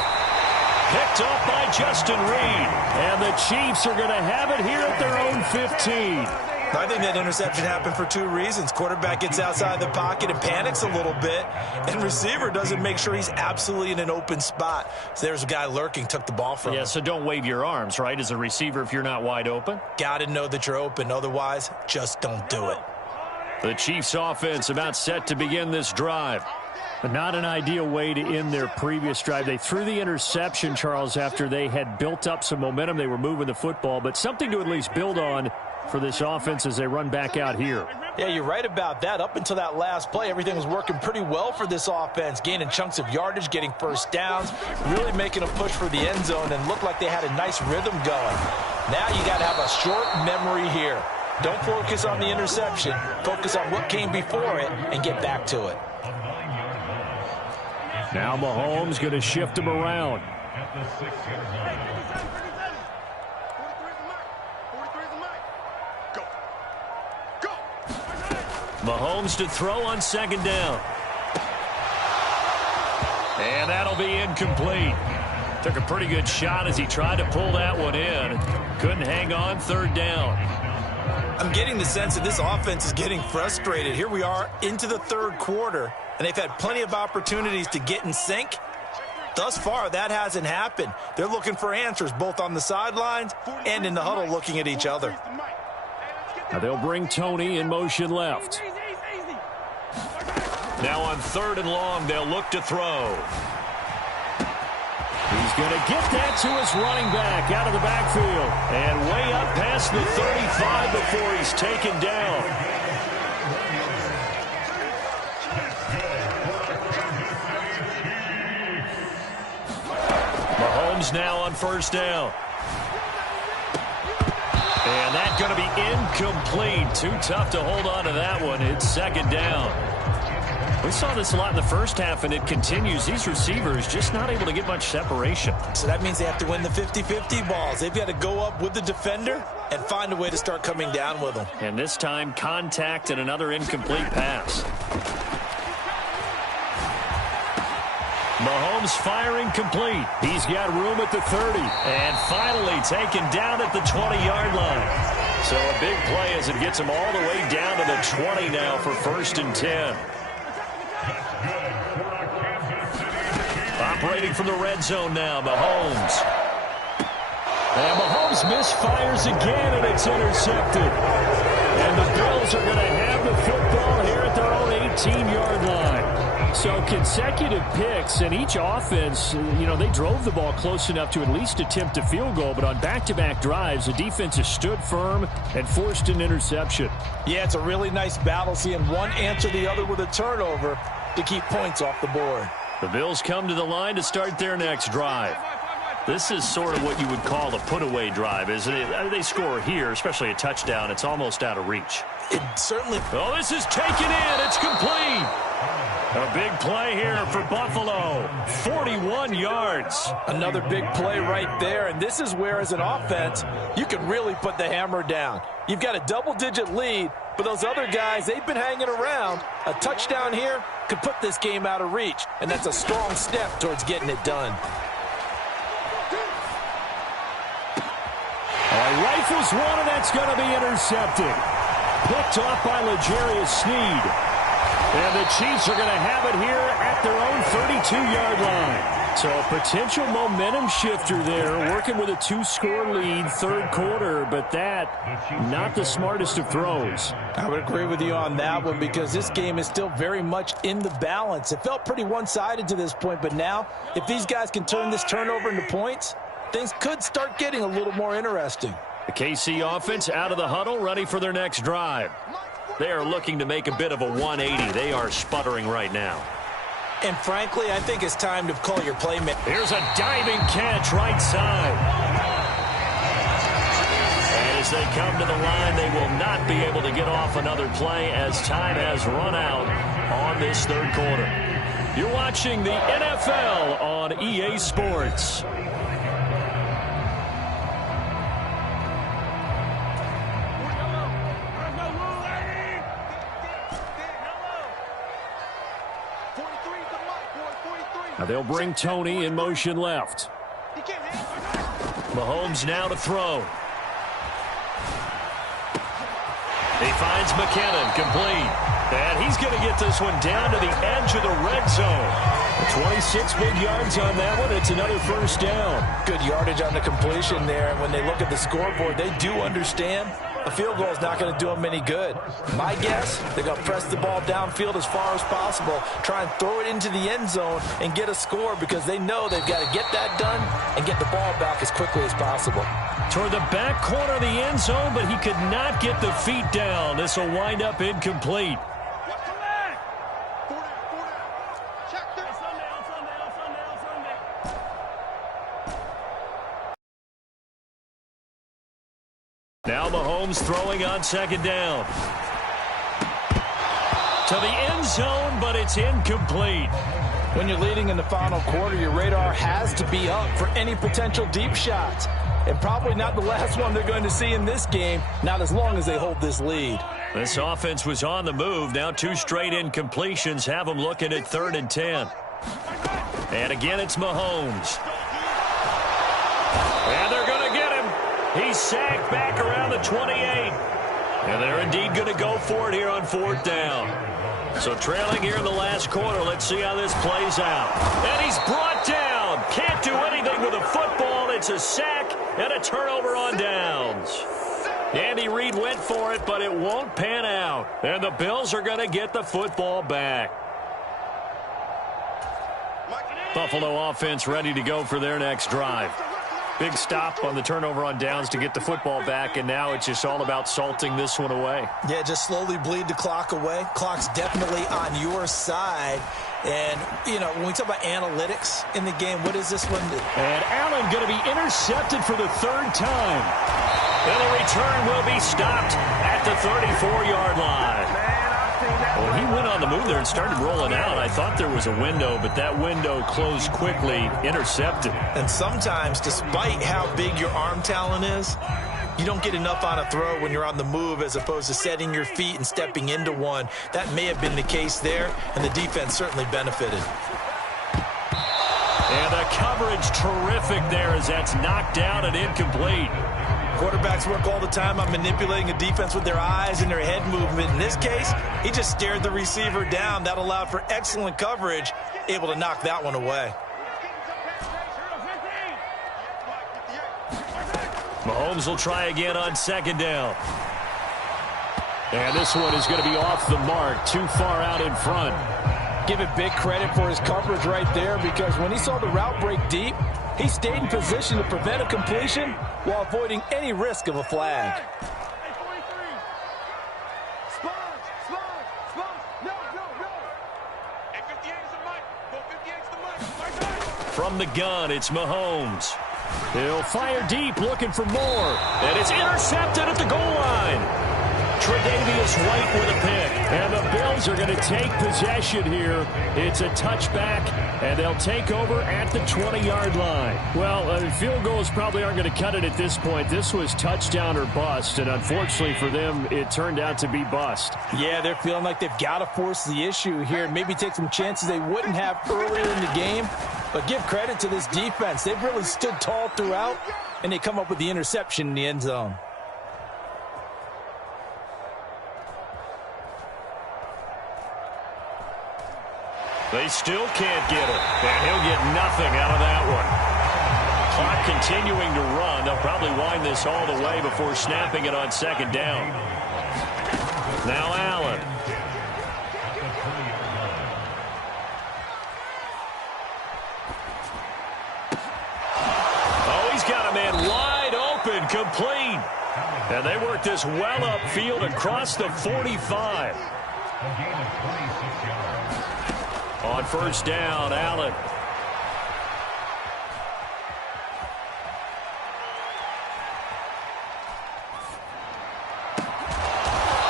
Picked up by Justin Reed. And the Chiefs are going to have it here at their own 15. I think that interception happened for 2 reasons. Quarterback gets outside the pocket and panics a little bit, and receiver doesn't make sure he's absolutely in an open spot. So there's a guy lurking, took the ball from him. Yeah, so don't wave your arms, right, as a receiver if you're not wide open. Got to know that you're open. Otherwise, just don't do it. The Chiefs offense about set to begin this drive. But not an ideal way to end their previous drive. They threw the interception, Charles, after they had built up some momentum. They were moving the football, but something to at least build on for this offense as they run back out here. Yeah, you're right about that. Up until that last play, everything was working pretty well for this offense, gaining chunks of yardage, getting 1st downs, really making a push for the end zone, and looked like they had a nice rhythm going. Now you got to have a short memory here. Don't focus on the interception. Focus on what came before it and get back to it. Now Mahomes going to shift him around. Mahomes to throw on 2nd down. And that'll be incomplete. Took a pretty good shot as he tried to pull that one in. Couldn't hang on 3rd down. I'm getting the sense that this offense is getting frustrated. Here we are into the 3rd quarter, and they've had plenty of opportunities to get in sync. Thus far, that hasn't happened. They're looking for answers both on the sidelines and in the huddle looking at each other. Now they'll bring Tony in motion left. Now on 3rd and long, they'll look to throw. Going to get that to his running back out of the backfield. And way up past the 35 before he's taken down. Mahomes now on first down. And that's going to be incomplete. Too tough to hold on to that one. It's second down. We saw this a lot in the first half, and it continues. These receivers just not able to get much separation. So that means they have to win the 50-50 balls. They've got to go up with the defender and find a way to start coming down with them. And this time, contact and another incomplete pass. Mahomes firing complete. He's got room at the 30. And finally taken down at the 20-yard line. So a big play as it gets him all the way down to the 20 now for 1st and 10. Operating from the red zone now, Mahomes. And Mahomes misfires again, and it's intercepted. And the Bills are going to have the football here at their own 18-yard line. So consecutive picks, and each offense, they drove the ball close enough to at least attempt a field goal, but on back-to-back drives, the defense has stood firm and forced an interception. Yeah, it's a really nice battle, seeing one answer the other with a turnover to keep points off the board. The Bills come to the line to start their next drive. This is sort of what you would call a put-away drive, isn't it? They score here, especially a touchdown. It's almost out of reach. It certainly... Oh, this is taken in. It's complete. A big play here for Buffalo. 41 yards. Another big play right there, and this is where, as an offense, you can really put the hammer down. You've got a double-digit lead, but those other guys, they've been hanging around. A touchdown here could put this game out of reach, and that's a strong step towards getting it done. Rifles one, and that's going to be intercepted. Picked off by L'Jarius Sneed. And the Chiefs are going to have it here at their own 32-yard line. So a potential momentum shifter there, working with a 2-score lead, third quarter, but that, not the smartest of throws. I would agree with you on that one because this game is still very much in the balance. It felt pretty one-sided to this point, but now, if these guys can turn this turnover into points, things could start getting a little more interesting. The KC offense out of the huddle, ready for their next drive. They are looking to make a bit of a 180. They are sputtering right now. And frankly, I think it's time to call your playmaker. Here's a diving catch right side. And as they come to the line, they will not be able to get off another play as time has run out on this third quarter. You're watching the NFL on EA Sports. Now they'll bring Tony in motion left. Mahomes now to throw. He finds McKinnon complete. And he's going to get this one down to the edge of the red zone. 26 big yards on that one. It's another first down. Good yardage on the completion there. And when they look at the scoreboard, they do understand a field goal is not going to do them any good. My guess, they're going to press the ball downfield as far as possible, try and throw it into the end zone and get a score because they know they've got to get that done and get the ball back as quickly as possible. Toward the back corner of the end zone, but he could not get the feet down. This will wind up incomplete. Now Mahomes throwing on second down. To the end zone, but it's incomplete. When you're leading in the final quarter, your radar has to be up for any potential deep shots. And probably not the last one they're going to see in this game, not as long as they hold this lead. This offense was on the move. Now 2 straight incompletions have them looking at 3rd and 10. And again, it's Mahomes. And they're going to get him. He's sacked back around the 28. And they're indeed going to go for it here on 4th down. So trailing here in the last quarter. Let's see how this plays out. And he's brought down. Can't do anything with a football. It's a sack and a turnover on downs. Andy Reid went for it, but it won't pan out. And the Bills are going to get the football back. Buffalo offense ready to go for their next drive. Big stop on the turnover on downs to get the football back, and now it's just all about salting this one away. Yeah, just slowly bleed the clock away. Clock's definitely on your side. And, you know, when we talk about analytics in the game, what is this one? And Allen going to be intercepted for the third time. And the return will be stopped at the 34-yard line. Well, he went on the move there and started rolling out. I thought there was a window, but that window closed quickly, intercepted. And sometimes, despite how big your arm talent is, you don't get enough on a throw when you're on the move as opposed to setting your feet and stepping into one. That may have been the case there, and the defense certainly benefited. And the coverage terrific there as that's knocked down and incomplete. Quarterbacks work all the time on manipulating a defense with their eyes and their head movement. In this case, he just stared the receiver down. That allowed for excellent coverage, able to knock that one away. Mahomes will try again on second down. And this one is going to be off the mark, too far out in front. Give it big credit for his coverage right there, because when he saw the route break deep, he stayed in position to prevent a completion while avoiding any risk of a flag. From the gun, it's Mahomes. He'll fire deep, looking for more. And it's intercepted at the goal line. Tre'Davious White with a pick. And the Bills are going to take possession here. It's a touchback, and they'll take over at the 20-yard line. Well, field goals probably aren't going to cut it at this point. This was touchdown or bust, and unfortunately for them, it turned out to be bust. Yeah, they're feeling like they've got to force the issue here, maybe take some chances they wouldn't have earlier in the game. But give credit to this defense. They've really stood tall throughout, and they come up with the interception in the end zone. They still can't get him, and he'll get nothing out of that one. Clock continuing to run. They'll probably wind this all the way before snapping it on second down. Now Allen. Oh, he's got a man wide open, complete. And they work this well upfield across the 45. On first down, Allen.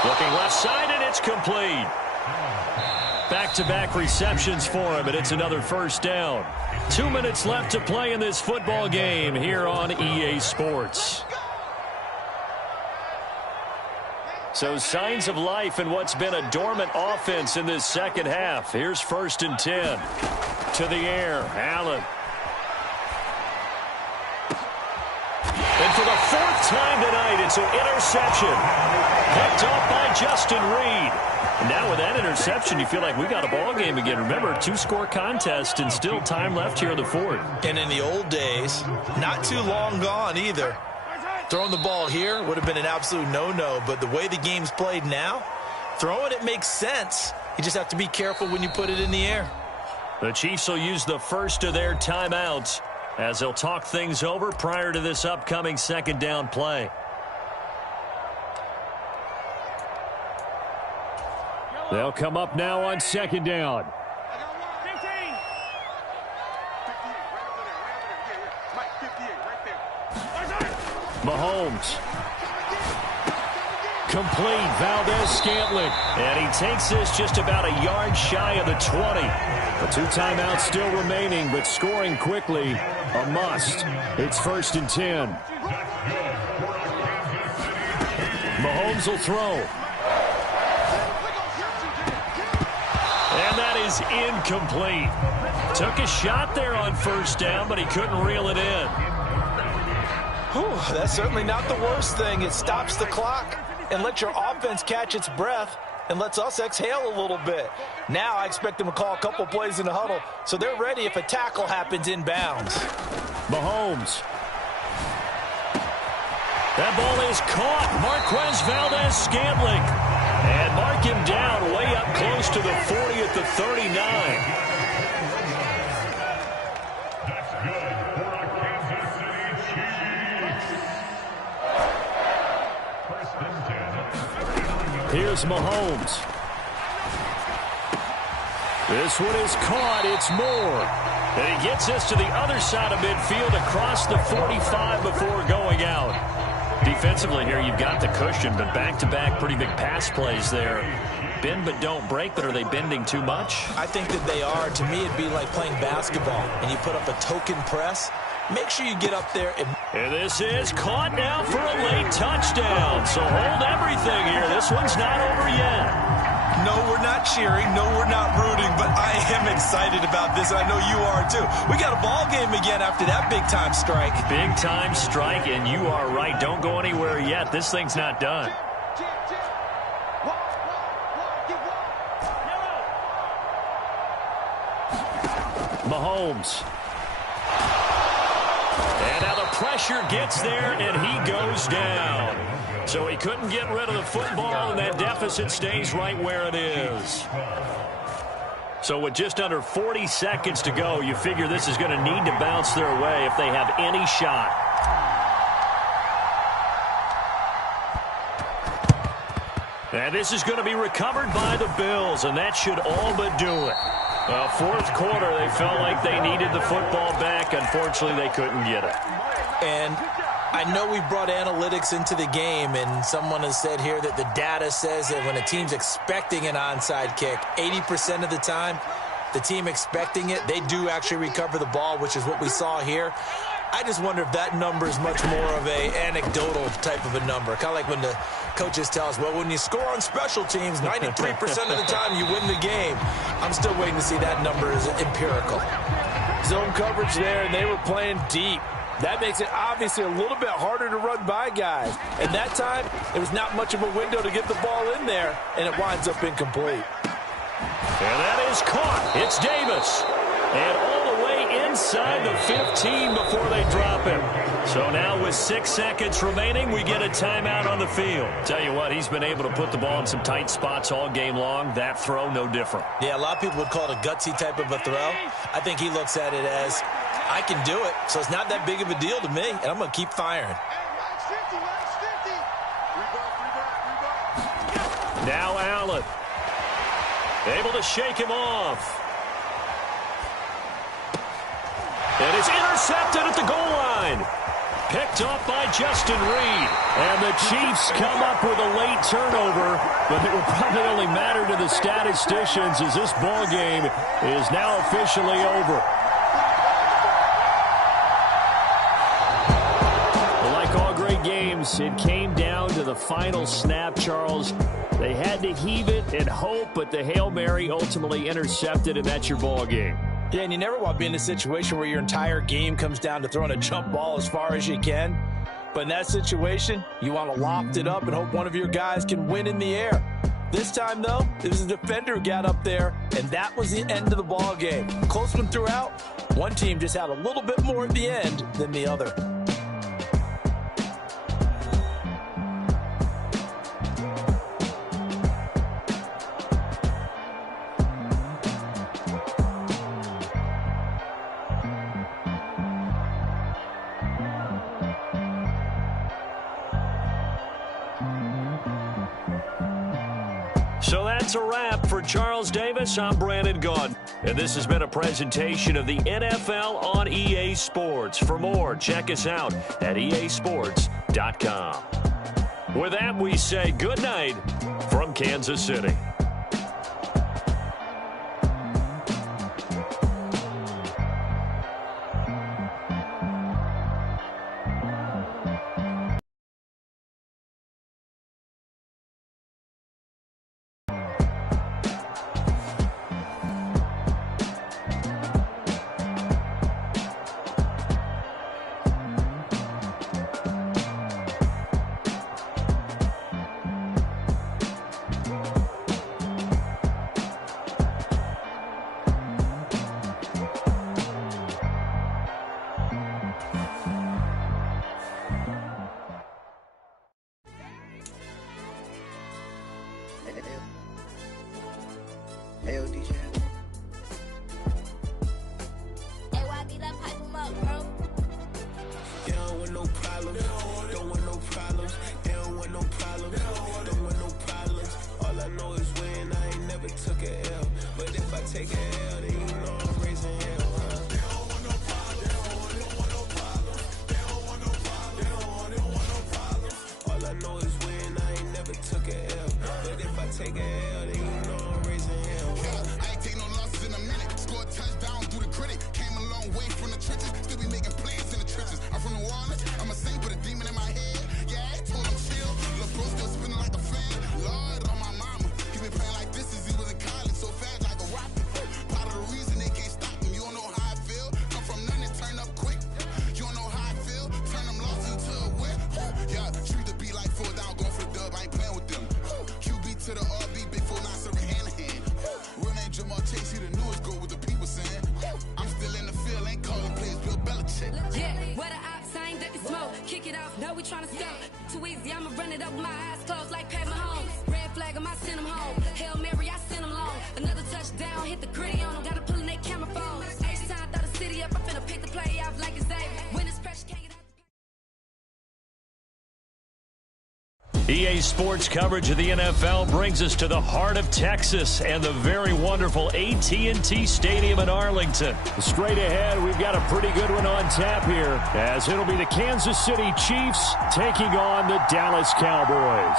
Looking left side, and it's complete. Back-to-back receptions for him, and it's another first down. 2 minutes left to play in this football game here on EA Sports. So signs of life in what's been a dormant offense in this second half. Here's 1st and 10. To the air, Allen. And for the 4th time tonight, it's an interception. Picked off by Justin Reed. And now with that interception, you feel like we got a ball game again. Remember, 2-score contest and still time left here in the 4th. And in the old days, not too long gone either. Throwing the ball here would have been an absolute no-no, but the way the game's played now, throwing it makes sense. You just have to be careful when you put it in the air. The Chiefs will use the first of their timeouts as they'll talk things over prior to this upcoming second down play. They'll come up now on second down. Mahomes. Complete. Valdez-Scantling. And he takes this just about a yard shy of the 20. The 2 timeouts still remaining, but scoring quickly, a must. It's 1st and 10. Mahomes will throw. And that is incomplete. Took a shot there on first down, but he couldn't reel it in. Whew, that's certainly not the worst thing. It stops the clock and lets your offense catch its breath and lets us exhale a little bit. Now I expect them to call a couple plays in the huddle so they're ready if a tackle happens inbounds. Mahomes. That ball is caught. Marquez Valdez-Scantling. And mark him down way up close to the 40 at the 39. Here's Mahomes. This one is caught. It's Moore. And he gets this to the other side of midfield across the 45 before going out. Defensively here, you've got the cushion, but back-to-back pretty big pass plays there. Bend but don't break, but are they bending too much? I think that they are. To me, it'd be like playing basketball, and you put up a token press. Make sure you get up there. And this is caught now for a late touchdown. So hold everything here. This one's not over yet. No, we're not cheering. No, we're not rooting, but I am excited about this, and I know you are too. We got a ball game again after that big-time strike. Big-time strike, and you are right. Don't go anywhere yet. This thing's not done. Mahomes. And now the pressure gets there, and he goes down. So he couldn't get rid of the football, and that deficit stays right where it is. So with just under 40 seconds to go, you figure this is going to need to bounce their way if they have any shot. And this is going to be recovered by the Bills, and that should all but do it. Fourth quarter, they felt like they needed the football back. Unfortunately, they couldn't get it. And I know we brought analytics into the game, and someone has said here that the data says that when a team's expecting an onside kick, 80% of the time, the team expecting it, they do actually recover the ball, which is what we saw here. I just wonder if that number is much more of a anecdotal type of a number. Kind of like when the coaches tell us, well, when you score on special teams, 93% of the time you win the game. I'm still waiting to see that number is empirical. Zone coverage there, and they were playing deep. That makes it obviously a little bit harder to run by guys. And that time, there was not much of a window to get the ball in there, and it winds up incomplete. And that is caught. It's Davis. And all the way inside the 15 before they drop him. So now with 6 seconds remaining, we get a timeout on the field. Tell you what, he's been able to put the ball in some tight spots all game long. That throw, no different. Yeah, a lot of people would call it a gutsy type of a throw. I think he looks at it as, I can do it, so it's not that big of a deal to me, and I'm going to keep firing. Now Allen. Able to shake him off. And it's intercepted at the goal line. Picked up by Justin Reed. And the Chiefs come up with a late turnover, but it will probably only matter to the statisticians as this ball game is now officially over. Like all great games, it came down to the final snap, Charles. They had to heave it and hope, but the Hail Mary ultimately intercepted, and that's your ball game. Yeah, and you never want to be in a situation where your entire game comes down to throwing a jump ball as far as you can. But in that situation, you want to loft it up and hope one of your guys can win in the air. This time, though, it was a defender who got up there, and that was the end of the ball game. Close one throughout. One team just had a little bit more at the end than the other. So that's a wrap for Charles Davis. I'm Brandon Gaudin. And this has been a presentation of the NFL on EA Sports. For more, check us out at easports.com. With that, we say good night from Kansas City. Hey, DJ. Hey, why get up, hype him up, bro? They don't want no problems. Don't want no problems. They don't want no problems. Don't want no problems. take a L, then you know I'm raising hell. Yeah, I ain't take no losses in a minute. Scored a touchdown through the critic. Came a long way from the trenches. Still be making plays in the trenches. I'm from New Orleans. I'm a saint with a demon in my head. Yeah, I told him chill. Lil' bro still spinning like a fan. Lord on my mama. He been playing like this since he was in college. So fast like a rocket. Part of the reason they can't stop him. You don't know how I feel. Come from nothing and turn up quick. You don't know how I feel. Turn them losses into a win. Yeah, treat the beat like 4 down. Going for the dub. I ain't playing with them. QB to the RB. Big 4 9 serving hand to hand. Real name Jamal Chase. He the newest goal with the people saying. I'm still in the field. Ain't calling plays. Bill Belichick. Yeah, where the ops ain't that the smoke. Kick it off. No, we tryna scope. Too easy. I'ma run it up with my eyes closed like Pat Mahomes. Red flag him. I send him home. Hail Mary. I send him long. Another touchdown. Hit the gritty on him. Gotta pull in that camera phone. H-time. Throw the city up. I'm finna pick the play off like it's David. When it's pressure, can't get out. EA Sports coverage of the NFL brings us to the heart of Texas and the very wonderful AT&T Stadium in Arlington. Straight ahead, we've got a pretty good one on tap here, as it'll be the Kansas City Chiefs taking on the Dallas Cowboys.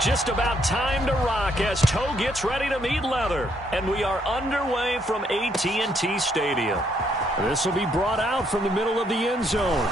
Just about time to rock as toe gets ready to meet leather. And we are underway from AT&T Stadium. This will be brought out from the middle of the end zone.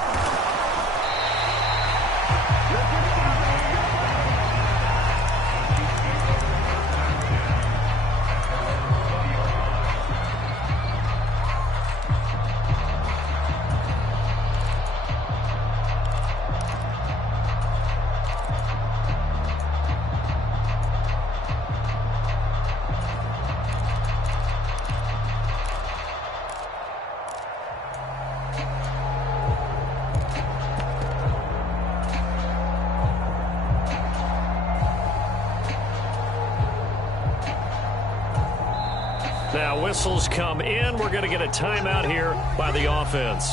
Now whistles come in. We're going to get a timeout here by the offense.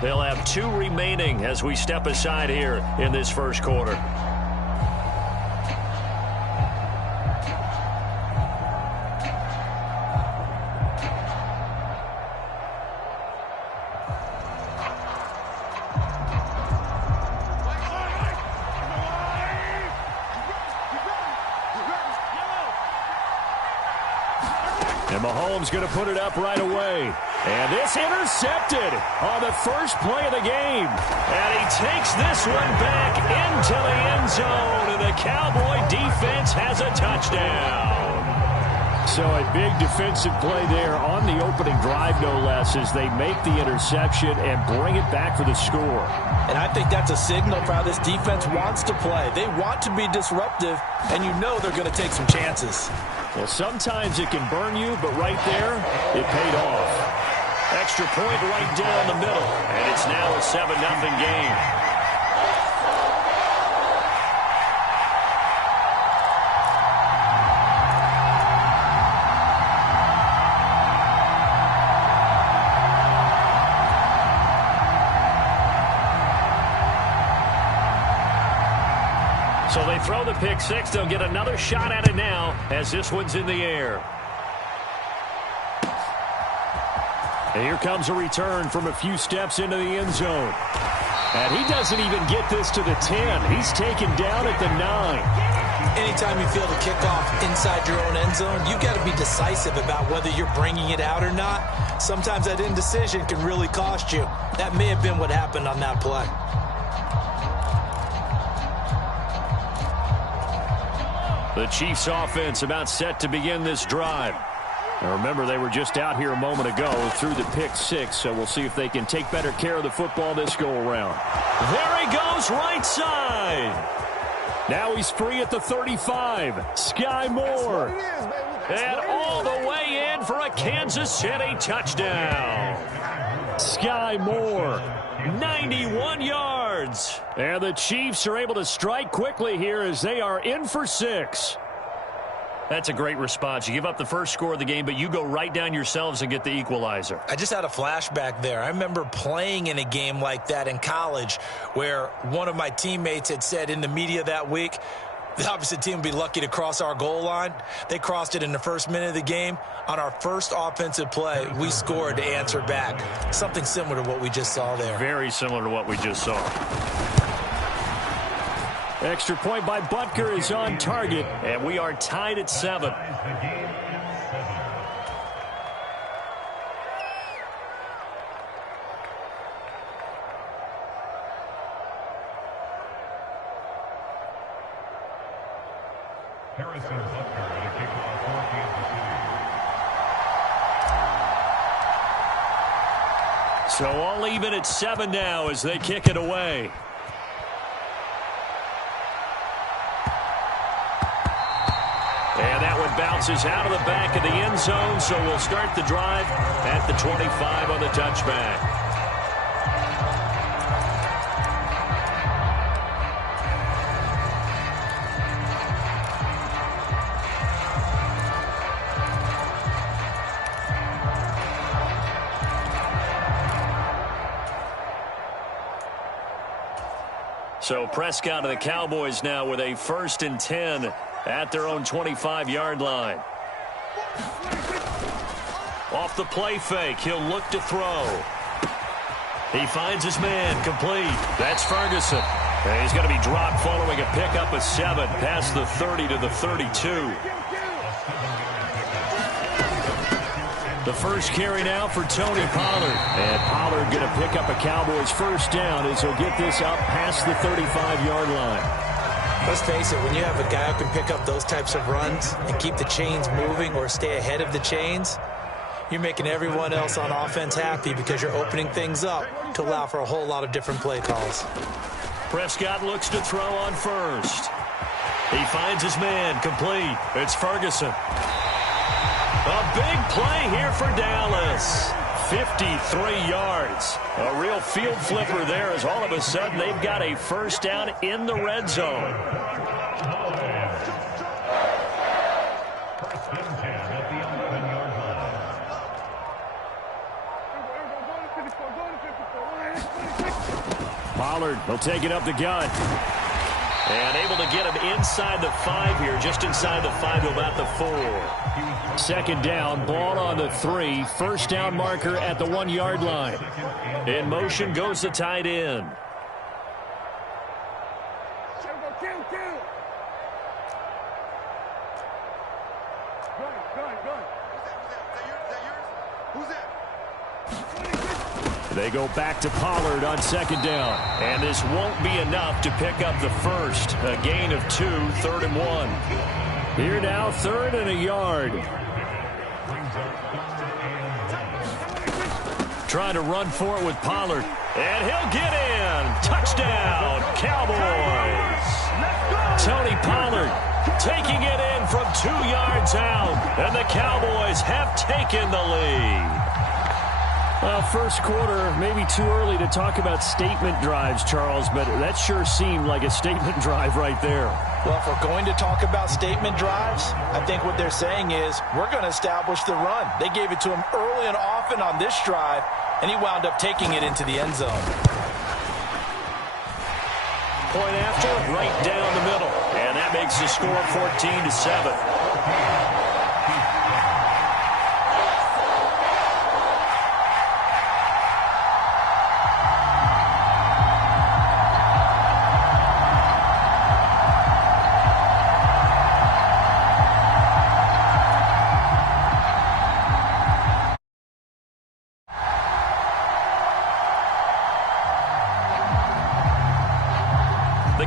They'll have 2 remaining as we step aside here in this first quarter. And Mahomes going to put it up right away. And this intercepted on the first play of the game. And he takes this one back into the end zone. And the Cowboy defense has a touchdown. So a big defensive play there on the opening drive, no less, as they make the interception and bring it back for the score. And I think that's a signal for how this defense wants to play. They want to be disruptive, and you know they're going to take some chances. Well, sometimes it can burn you, but right there, it paid off. Extra point right down the middle, and it's now a 7-0 game. So they throw the pick six. They'll get another shot at it now as this one's in the air. And here comes a return from a few steps into the end zone. And he doesn't even get this to the 10. He's taken down at the 9. Anytime you feel the kickoff inside your own end zone, you've got to be decisive about whether you're bringing it out or not. Sometimes that indecision can really cost you. That may have been what happened on that play. The Chiefs offense about set to begin this drive. Now remember, they were just out here a moment ago through the pick six, so we'll see if they can take better care of the football this go-around. There he goes, right side. Now he's free at the 35. Sky Moore. And all the way in for a Kansas City touchdown. Sky Moore, 91 yards. And the Chiefs are able to strike quickly here as they are in for 6. That's a great response. You give up the first score of the game, but you go right down yourselves and get the equalizer. I just had a flashback there. I remember playing in a game like that in college where one of my teammates had said in the media that week, The opposite team will be lucky to cross our goal line. They crossed it in the first minute of the game. On our first offensive play, we scored to answer back. Something similar to what we just saw there. Very similar to what we just saw. Extra point by Butker is on target, and we are tied at 7. So all even at 7 now as they kick it away. And that one bounces out of the back of the end zone, so we'll start the drive at the 25 on the touchback. So Prescott of the Cowboys now with a 1st and 10 at their own 25-yard line. Off the play fake, he'll look to throw. He finds his man, complete. That's Ferguson. And he's going to be dropped following a pickup of 7 past the 30 to the 32. The first carry now for Tony Pollard. And Pollard going to pick up a Cowboys 1st down as he'll get this up past the 35-yard line. Let's face it, when you have a guy who can pick up those types of runs and keep the chains moving or stay ahead of the chains, you're making everyone else on offense happy because you're opening things up to allow for a whole lot of different play calls. Prescott looks to throw on 1st. He finds his man, complete. It's Ferguson. A big play here for Dallas. 53 yards. A real field flipper there as all of a sudden they've got a 1st down in the red zone. Pollard will take it up the gut. And able to get him inside the 5 here, just inside the 5 to about the 4. 2nd down, ball on the 3. 1st down marker at the 1-yard line. In motion goes the tight end. They go back to Pollard on 2nd down. And this won't be enough to pick up the 1st. A gain of 2, 3rd and 1. Here now, 3rd and a yard. Trying to run for it with Pollard. And he'll get in. Touchdown, Cowboys. Tony Pollard taking it in from 2 yards out. And the Cowboys have taken the lead. Well, first quarter, maybe too early to talk about statement drives, Charles, but that sure seemed like a statement drive right there. Well, if we're going to talk about statement drives, I think what they're saying is we're going to establish the run. They gave it to him early and often on this drive, and he wound up taking it into the end zone. Point after, right down the middle, and that makes the score 14-7.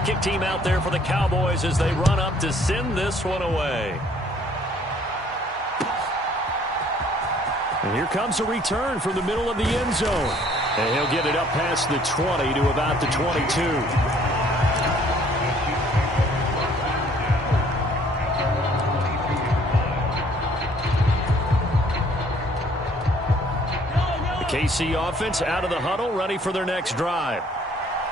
Kick team out there for the Cowboys as they run up to send this one away. And here comes a return from the middle of the end zone. And he'll get it up past the 20 to about the 22. The KC offense out of the huddle, ready for their next drive.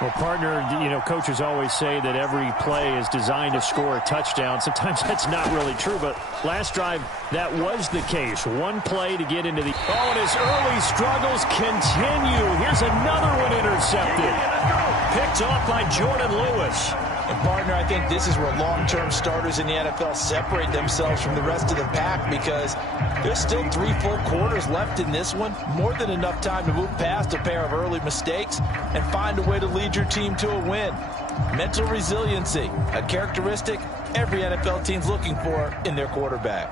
Well, partner, coaches always say that every play is designed to score a touchdown. Sometimes that's not really true, but last drive, that was the case. One play to get into the... Oh, and his early struggles continue. Here's another one intercepted. Picked off by Jordan Lewis. And, partner, I think this is where long-term starters in the NFL separate themselves from the rest of the pack because there's still 3 full quarters left in this one. More than enough time to move past a pair of early mistakes and find a way to lead your team to a win. Mental resiliency, a characteristic every NFL team's looking for in their quarterback.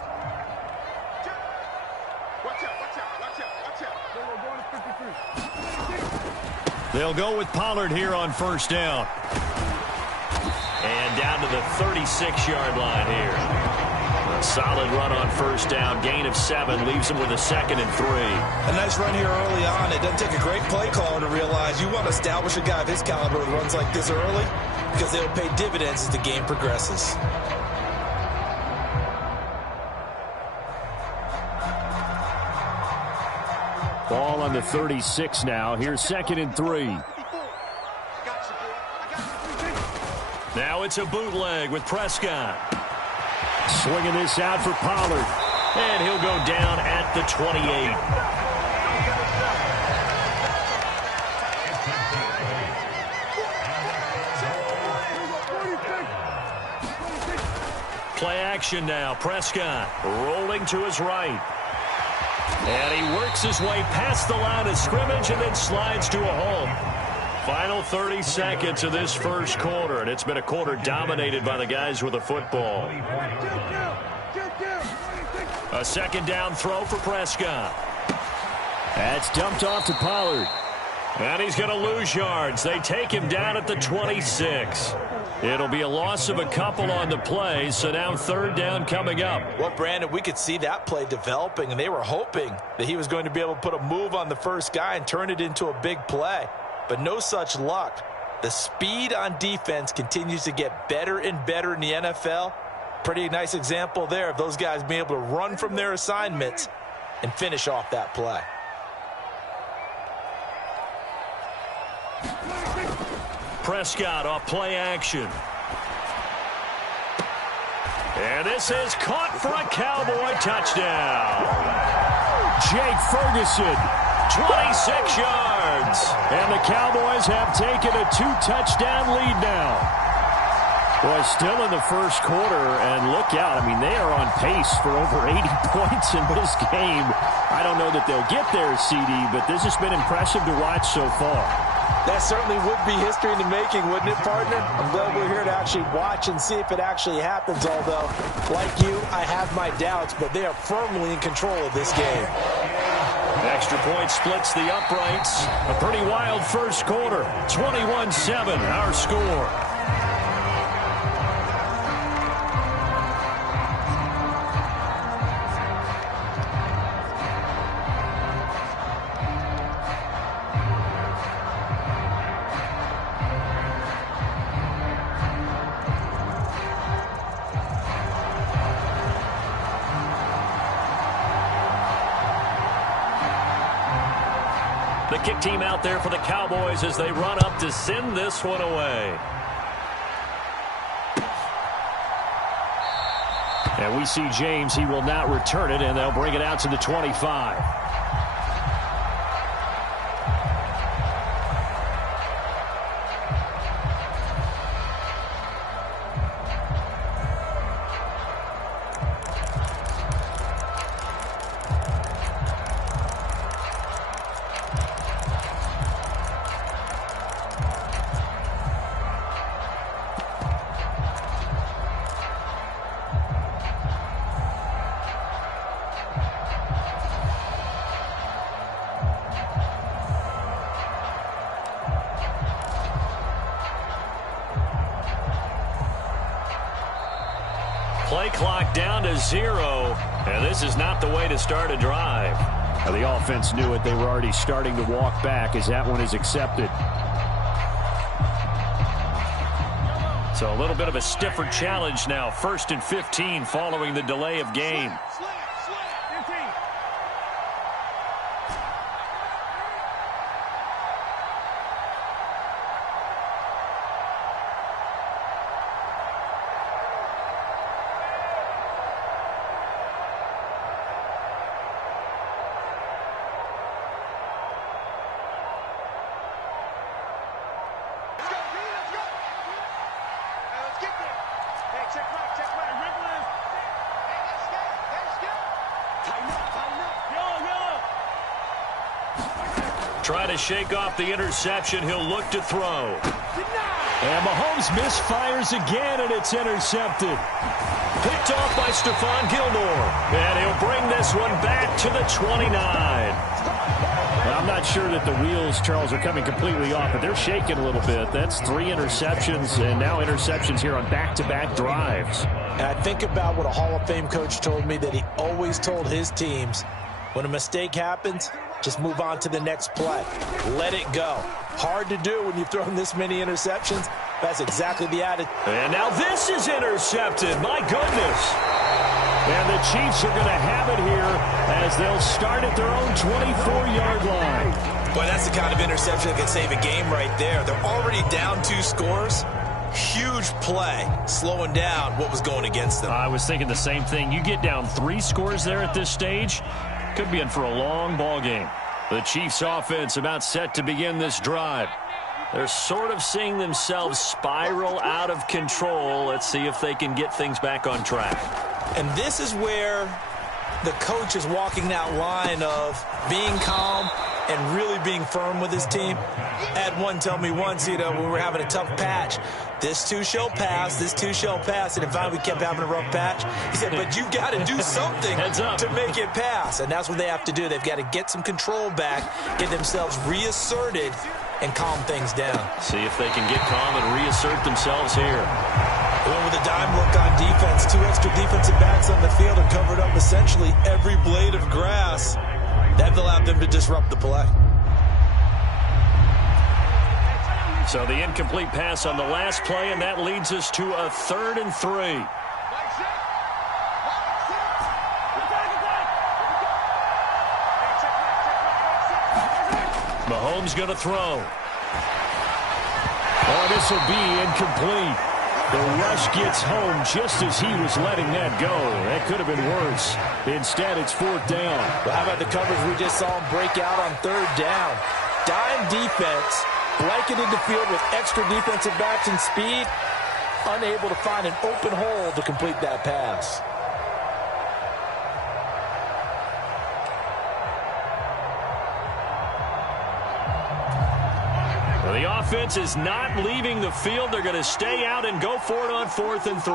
They'll go with Pollard here on first down. And down to the 36-yard line here. A solid run on first down. Gain of 7 leaves them with a 2nd and 3. A nice run here early on. It doesn't take a great play caller to realize you want to establish a guy of his caliber with runs like this early because they'll pay dividends as the game progresses. Ball on the 36 now. Here's 2nd and 3. Now it's a bootleg with Prescott. Swinging this out for Pollard. And he'll go down at the 28. Play action now. Prescott rolling to his right. And he works his way past the line of scrimmage and then slides to a home. Final 30 seconds of this first quarter, and it's been a quarter dominated by the guys with the football. A 2nd down throw for Prescott. That's dumped off to Pollard. And he's going to lose yards. They take him down at the 26. It'll be a loss of a couple on the play, so now 3rd down coming up. Well, Brandon, we could see that play developing, and they were hoping that he was going to be able to put a move on the first guy and turn it into a big play. But no such luck. The speed on defense continues to get better and better in the NFL. Pretty nice example there of those guys being able to run from their assignments and finish off that play. Prescott off play action. And this is caught for a Cowboy touchdown. Jake Ferguson, 26 yards. And the Cowboys have taken a 2-touchdown lead now. Boy, still in the first quarter, and look out. I mean, they are on pace for over 80 points in this game. I don't know that they'll get there, CD, but this has been impressive to watch so far. That certainly would be history in the making, wouldn't it, partner? I'm glad we're here to actually watch and see if it actually happens, although, like you, I have my doubts, but they are firmly in control of this game. Extra point splits the uprights. A pretty wild first quarter. 21-7, our score. The kick team out there for the Cowboys as they run up to send this one away. And we see James. He will not return it, and they'll bring it out to the 25. Play clock down to 0, and this is not the way to start a drive. Now, the offense knew it. They were already starting to walk back as that one is accepted. So a little bit of a stiffer challenge now. 1st and 15 following the delay of game. Try to shake off the interception. He'll look to throw. And Mahomes misfires again, and it's intercepted. Picked off by Stephon Gilmore. And he'll bring this one back to the 29. Well, I'm not sure that the wheels, Charles, are coming completely off, but they're shaking a little bit. That's 3 interceptions, and now interceptions here on back-to-back drives. And I think about what a Hall of Fame coach told me, that he always told his teams, when a mistake happens, just move on to the next play. Let it go. Hard to do when you've thrown this many interceptions. That's exactly the attitude. And now this is intercepted. My goodness. And the Chiefs are going to have it here as they'll start at their own 24-yard line. Boy, that's the kind of interception that can save a game right there. They're already down 2 scores. Huge play, slowing down what was going against them. I was thinking the same thing. You get down 3 scores there at this stage, could be in for a long ball game. The Chiefs offense about set to begin this drive. They're sort of seeing themselves spiral out of control. Let's see if they can get things back on track. And this is where the coach is walking that line of being calm and really being firm with his team. I had one tell me once, when we were having a tough patch, this too shall pass, this too shall pass. And finally we kept having a rough patch. He said, but you got to do something to make it pass. And that's what they have to do. They've got to get some control back, get themselves reasserted, and calm things down. See if they can get calm and reassert themselves here. Going with a dime look on defense. 2 extra defensive backs on the field and covered up essentially every blade of grass. That allowed them to disrupt the play. So the incomplete pass on the last play, and that leads us to a 3rd and 3. Mahomes going to throw. Oh, this will be incomplete. The rush gets home just as he was letting that go. That could have been worse. Instead, it's 4th down. Well, how about the coverage we just saw him break out on 3rd down? Dime defense, blanketed the field with extra defensive backs and speed, unable to find an open hole to complete that pass. The offense is not leaving the field. They're going to stay out and go for it on 4th and 3.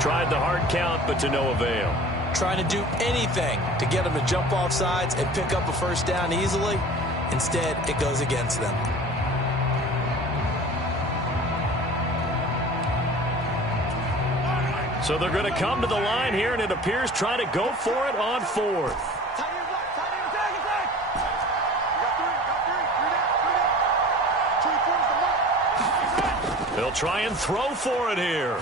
Tried the hard count, but to no avail. Trying to do anything to get them to jump off sides and pick up a 1st down easily. Instead, it goes against them. So they're going to come to the line here, and it appears trying to go for it on 4th. They'll try and throw for it here.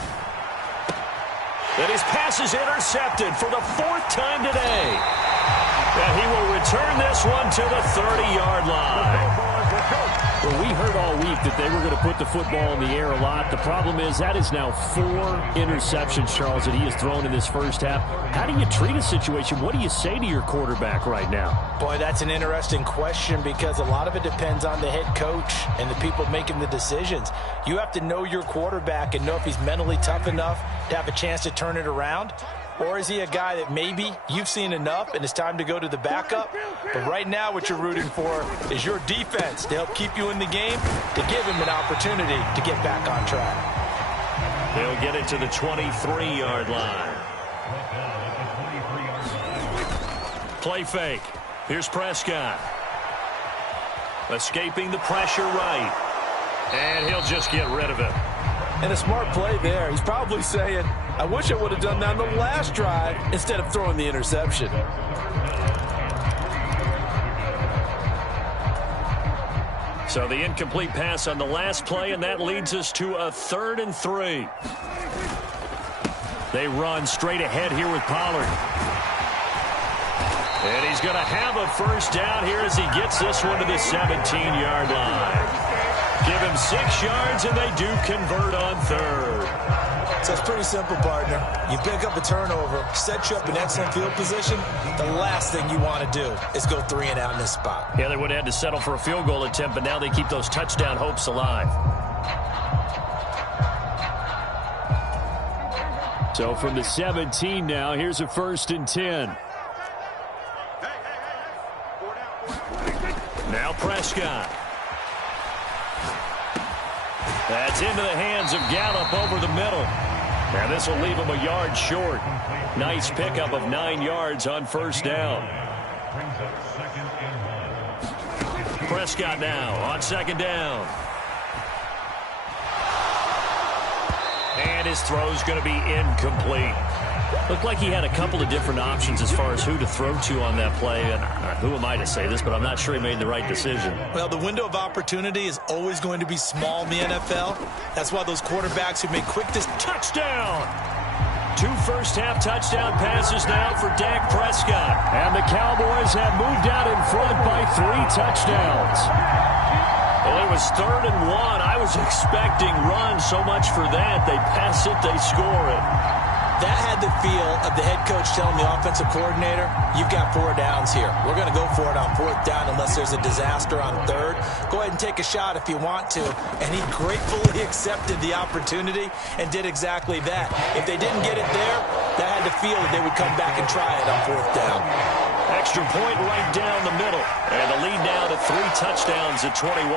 And his pass is intercepted for the 4th time today. And he will return this one to the 30-yard line. Well, we heard all week that they were going to put the football in the air a lot. The problem is that is now 4 interceptions, Charles, that he has thrown in this first half. How do you treat a situation? What do you say to your quarterback right now? Boy, that's an interesting question because a lot of it depends on the head coach and the people making the decisions. You have to know your quarterback and know if he's mentally tough enough to have a chance to turn it around. Or is he a guy that maybe you've seen enough and it's time to go to the backup? But right now what you're rooting for is your defense to help keep you in the game, to give him an opportunity to get back on track. They'll get it to the 23-yard line. Play fake. Here's Prescott. Escaping the pressure right. And he'll just get rid of it. And a smart play there. He's probably saying, I wish I would have done that on the last drive instead of throwing the interception. So the incomplete pass on the last play, and that leads us to a 3rd and 3. They run straight ahead here with Pollard. And he's going to have a 1st down here as he gets this one to the 17-yard line. Give him 6 yards, and they do convert on 3rd. So it's pretty simple, partner. You pick up a turnover, set you up in excellent field position. The last thing you want to do is go 3 and out in this spot. Yeah, they would have had to settle for a field goal attempt, but now they keep those touchdown hopes alive. So from the 17 now, here's a 1st and 10. Now Prescott. That's into the hands of Gallup over the middle. Now this will leave him a yard short. Nice pickup of 9 yards on 1st down. Prescott now on 2nd down. And his throw's going to be incomplete. Looked like he had a couple of different options as far as who to throw to on that play. And who am I to say this, but I'm not sure he made the right decision. Well, the window of opportunity is always going to be small in the NFL. That's why those quarterbacks who make quick touchdown. 2 first-half touchdown passes now for Dak Prescott. And the Cowboys have moved out in front by 3 touchdowns. Well, it was 3rd and 1. I was expecting run so much for that. They pass it, they score it. That had the feel of the head coach telling the offensive coordinator, you've got 4 downs here. We're going to go for it on 4th down unless there's a disaster on 3rd. Go ahead and take a shot if you want to. And he gratefully accepted the opportunity and did exactly that. If they didn't get it there, that had the feel that they would come back and try it on 4th down. Extra point right down the middle. And the lead now to 3 touchdowns at 21.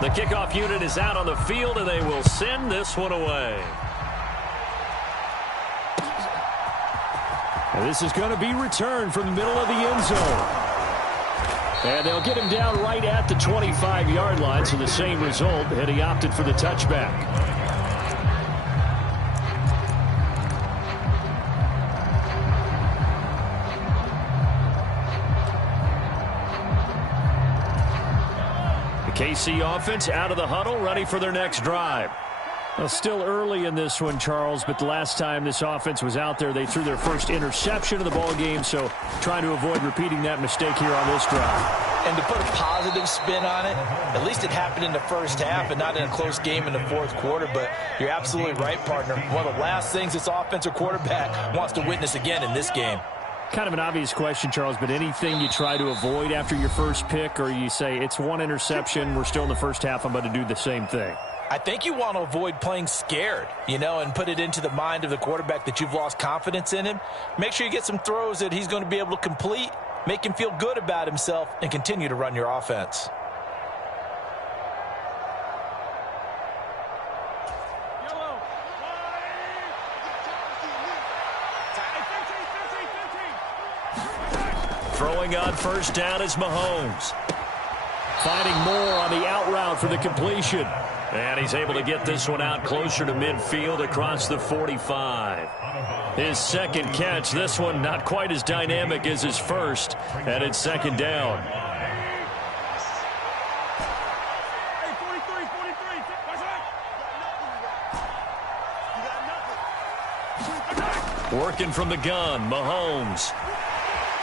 The kickoff unit is out on the field, and they will send this one away. And this is going to be returned from the middle of the end zone. And they'll get him down right at the 25-yard line, so the same result, and he opted for the touchback. KC offense out of the huddle, ready for their next drive. Well, still early in this one, Charles, but the last time this offense was out there, they threw their first interception of the ball game, so trying to avoid repeating that mistake here on this drive. And to put a positive spin on it, at least it happened in the first half and not in a close game in the 4th quarter, but you're absolutely right, partner. One of the last things this offensive quarterback wants to witness again in this game. Kind of an obvious question, Charles, but anything you try to avoid after your first pick, or you say it's 1 interception, we're still in the first half, I'm going to do the same thing? I think you want to avoid playing scared, and put it into the mind of the quarterback that you've lost confidence in him. Make sure you get some throws that he's going to be able to complete, make him feel good about himself, and continue to run your offense. Throwing on 1st down is Mahomes. Finding more on the out route for the completion. And he's able to get this one out closer to midfield across the 45. His 2nd catch, this one not quite as dynamic as his first, and it's 2nd down. Working from the gun, Mahomes.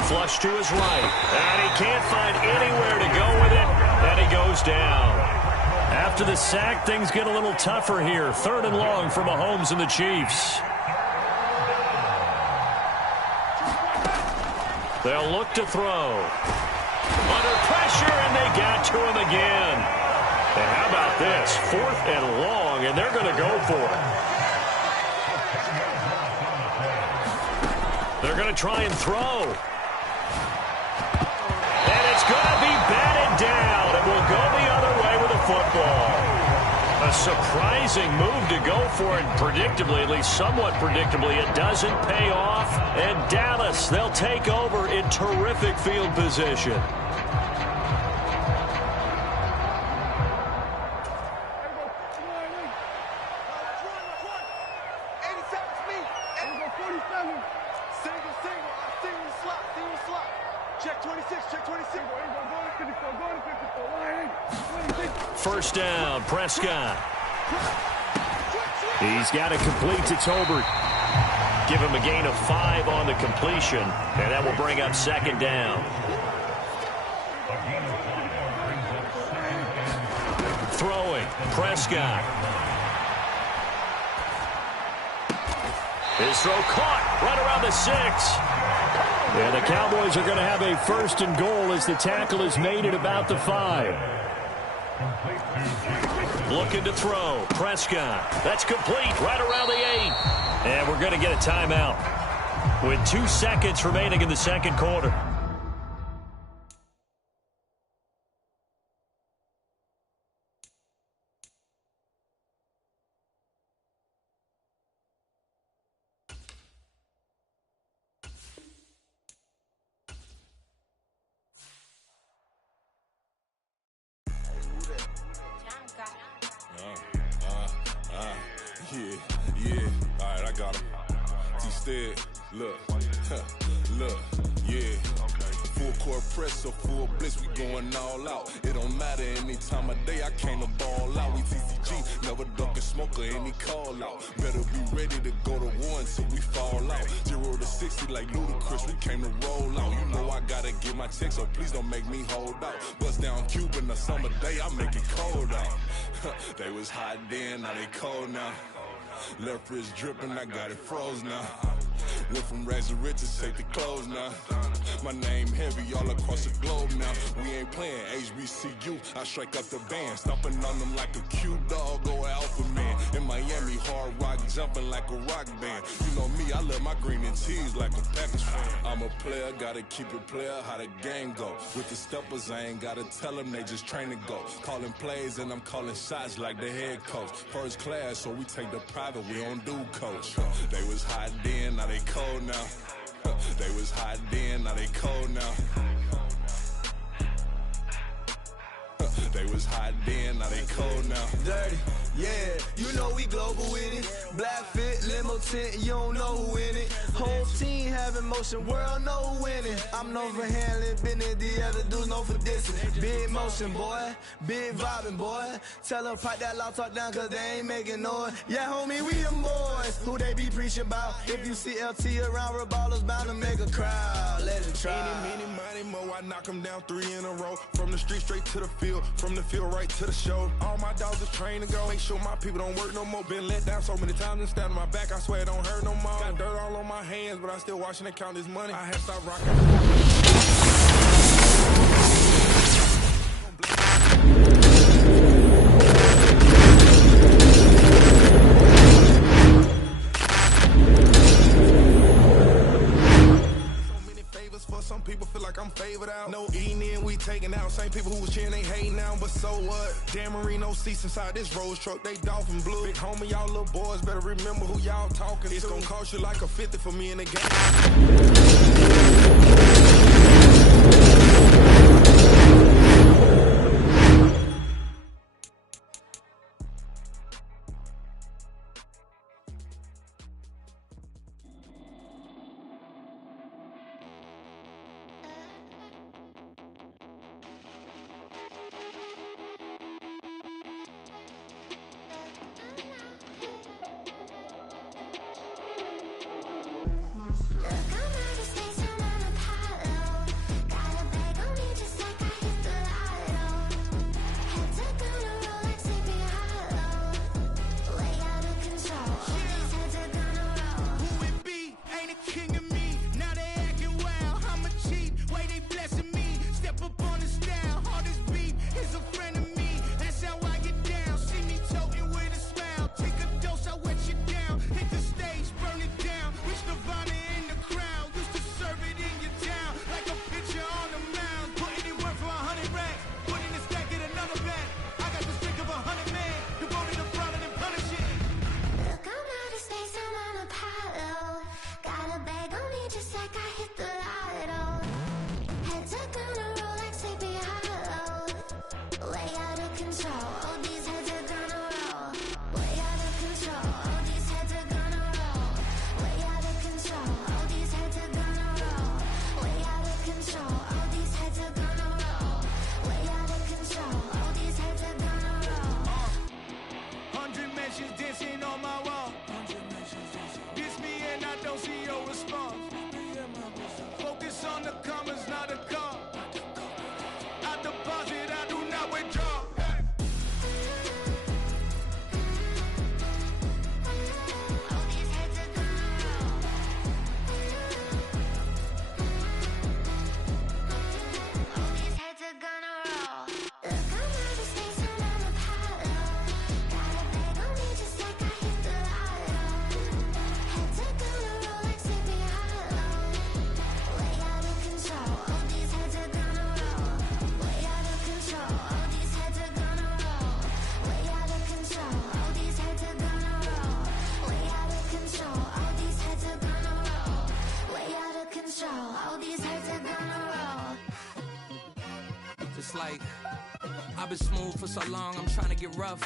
Flush to his right, and he can't find anywhere to go with it, and he goes down. After the sack, things get a little tougher here. 3rd and long for Mahomes and the Chiefs. They'll look to throw. Under pressure, and they got to him again. And how about this? 4th and long, and they're going to go for it. They're going to try and throw. And it's going to be batted down. It will go the other way with the football. A surprising move to go for it. Predictably, at least somewhat predictably, it doesn't pay off. And Dallas, they'll take over in terrific field position. Check 26, check 26. First down, Prescott. He's got it complete to Tolbert. Give him a gain of 5 on the completion, and that will bring up second down. Throwing, Prescott. His throw caught right around the 6. And the Cowboys are going to have a first and goal as the tackle is made at about the 5. Looking to throw. Prescott. That's complete right around the 8. And we're going to get a timeout with 2 seconds remaining in the second quarter. Yeah. All right, I got him. T-Stead, look, yeah. Full court press, so full blitz, we going all out. It don't matter any time of day, I came to ball out. We TCG, never ducking smoker, any call out. Better be ready to go to war until we fall out. 0 to 60 like Ludacris, we came to roll out. You know I gotta get my check, so please don't make me hold out. Bust down Cuban a summer day, I make it cold out. They was hot then, now they cold now. Left wrist dripping, I got it froze now. Went from rags to riches, take the clothes now. My name heavy all across the globe now. We ain't playing HBCU, I strike up the band. Stomping on them like a cute dog or alpha man. In Miami, hard rock jumping like a rock band. You know me, I love my green and tees like a Packers fan. I'm a player, gotta keep it player, how the game go. With the steppers, I ain't gotta tell them, they just train to go. Calling plays and I'm calling shots like the head coach. First class, so we take the private, we don't do coach. They was hot then, now they cold now. They was hot then, now they cold now. They was hot then, now they cold now. Dirty, yeah, you know we global with it. Black fit, limo tint, you don't know who in it. Whole team having motion, world know winning. I'm known for handling business, the other dudes known for dissing. Big motion, boy, big vibing, boy. Tell them pipe that loud talk down, cause they ain't making noise. Yeah, homie, we them boys, who they be preaching about. If you see LT around, Reballers bound to make a crowd. Let it try. Any, money, mo, I knock them down 3 in a row. From the street straight to the field, from the field right to the show. All my dogs are trained to go. Make sure my people don't work no more. Been let down so many times and stabbed in my back. I swear it don't hurt no more. Got dirt all on my hands, but I still watching and count this money. I had to stop rocking. Some people feel like I'm favored out. No eating in, we taking out. Same people who was cheering, they hating now, but so what? Dan Marino seats inside this Rolls truck, they dolphin blue. Big homie, y'all little boys better remember who y'all talking to. It's gonna cost you like a 50 for me in the game. All these hurts are gonna roll. Just like I've been smooth for so long, I'm trying to get rough.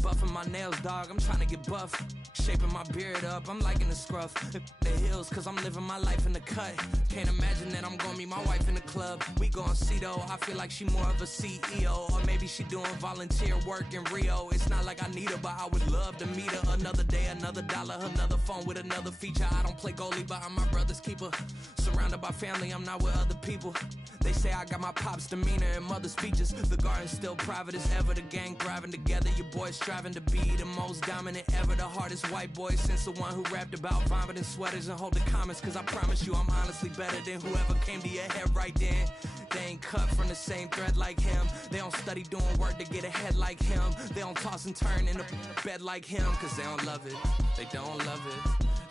Buffing my nails, dog, I'm trying to get buff. Shaping my beard up, I'm liking the scruff. The hills, cause I'm living my life in the cut. Can't imagine that I'm gonna meet my wife in the club. We gon' see though, I feel like she more of a CEO. Or maybe she doing volunteer work in Rio. It's not like I need her, but I would love to meet her. Another day, another dollar, another phone with another feature. I don't play goalie, but I'm my brother's keeper. Surrounded by family, I'm not with other people. They say I got my pop's demeanor and mother's features. The garden's still private as ever. The gang thriving together. Your boys striving to be the most dominant ever. The hardest white boy since the one who rapped about vomiting sweaters and hold the comments. Cause I promise you I'm honestly better than whoever came to your head right then. They ain't cut from the same thread like him. They don't study doing work to get ahead like him. They don't toss and turn in the bed like him. Cause they don't love it. They don't love it.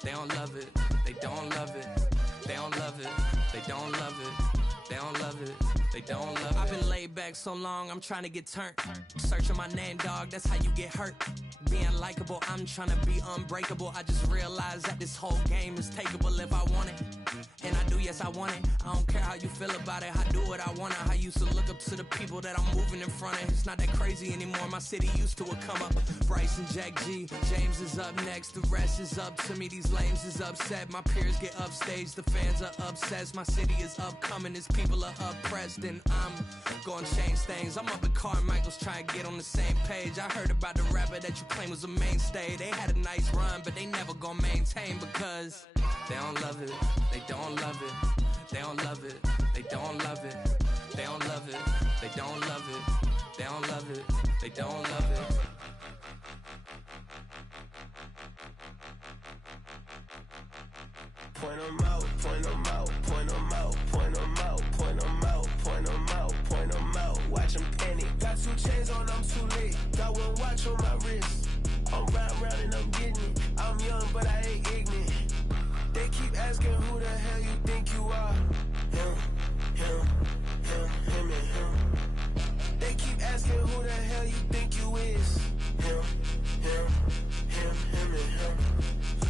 They don't love it. They don't love it. They don't love it. They don't love it. They don't love it, they don't love it. I've been laid back so long, I'm trying to get turned. Searching my name, dog, that's how you get hurt. Being likable, I'm trying to be unbreakable. I just realized that this whole game is takeable if I want it. And I do, yes, I want it. I don't care how you feel about it, I do what I want it. I used to look up to the people that I'm moving in front of. It's not that crazy anymore, my city used to come up. Bryce and Jack G, James is up next. The rest is up to me, these lames is upset. My peers get upstaged, the fans are obsessed. My city is upcoming, its people are oppressed. And I'm gonna change things. I'm up at Carmichael's trying to get on the same page. I heard about the rapper that you claim was a mainstay. They had a nice run, but they never gonna maintain because they don't love it, they don't love it, they don't love it, they don't love it, they don't love it, they don't love it, they don't love it, they don't love it. Point 'em out, point 'em out, point 'em out, point 'em out, point 'em out, point 'em out, point 'em out. Watch 'em panic. Got 2 chains on, I'm too late. Got 1 watch on my wrist. I'm round and I'm getting it. I'm young, but I ain't ignorant. They keep asking who the hell you think you are. Him, him, him, him and him. They keep asking who the hell you think you is. Him, him, him, him and him.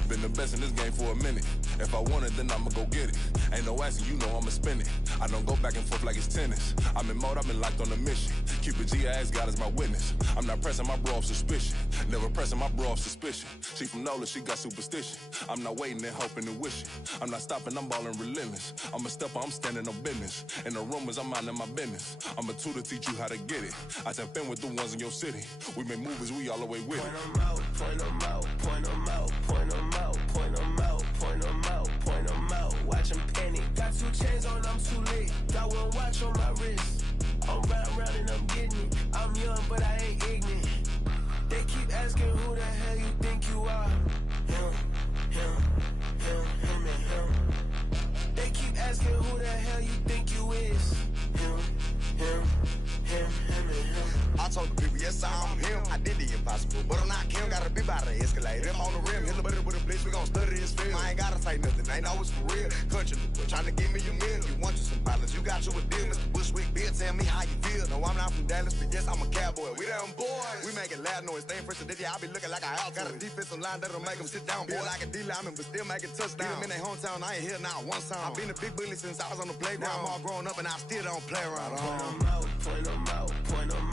Been the best in this game for a minute. If I want it, then I'ma go get it. Ain't no asking, you know I'ma spin it. I don't go back and forth like it's tennis. I'm in mode, I've been locked on a mission. Cupid G, I ask God as my witness. I'm not pressing my bro off suspicion. Never pressing my bro off suspicion. She from NOLA, she got superstition. I'm not waiting and hoping and wishing. I'm not stopping, I'm balling relentless. I'm a stepper, I'm standing on business. In the rumors, I'm minding my business. I'm a tutor, teach you how to get it. I tap in with the ones in your city. We make movies, we all the way with it. Point 'em out, point 'em out, point 'em out, point 'em out, point 'em out, point 'em out, point 'em out. Watch 'em panic. Got 2 chains on, I'm too late. Got 1 watch on my wrist. I'm round and I'm getting it. I'm young, but I ain't ignorant. They keep asking who the hell you think you are. Him, him, him, him and him. They keep asking who the hell you think you is. Him, him, him, him and him. I told the people, yes, I'm him. I did the impossible, but I'm not Kim. Gotta be by the escalator. If on the rim, hit the butter with a blitz, we gon' study this film. I ain't gotta say nothing, ain't always for real. Country, trying to give me a meal. You want you some balance, you got you a deal. Mr. Bushwick, Bill, tell me how you feel. No, I'm not from Dallas, but yes, I'm a cowboy. We them boys. We making loud noise, staying fresh today. I be looking like I out. Got a defensive line that'll make them sit down. Boy, like a D-lineman, but still making touchdowns. Beat them in their hometown, I ain't here now one time. I've been a big bully since I was on the playground. I'm all grown up and I still don't play around. Point 'em out, point 'em out, point 'em out.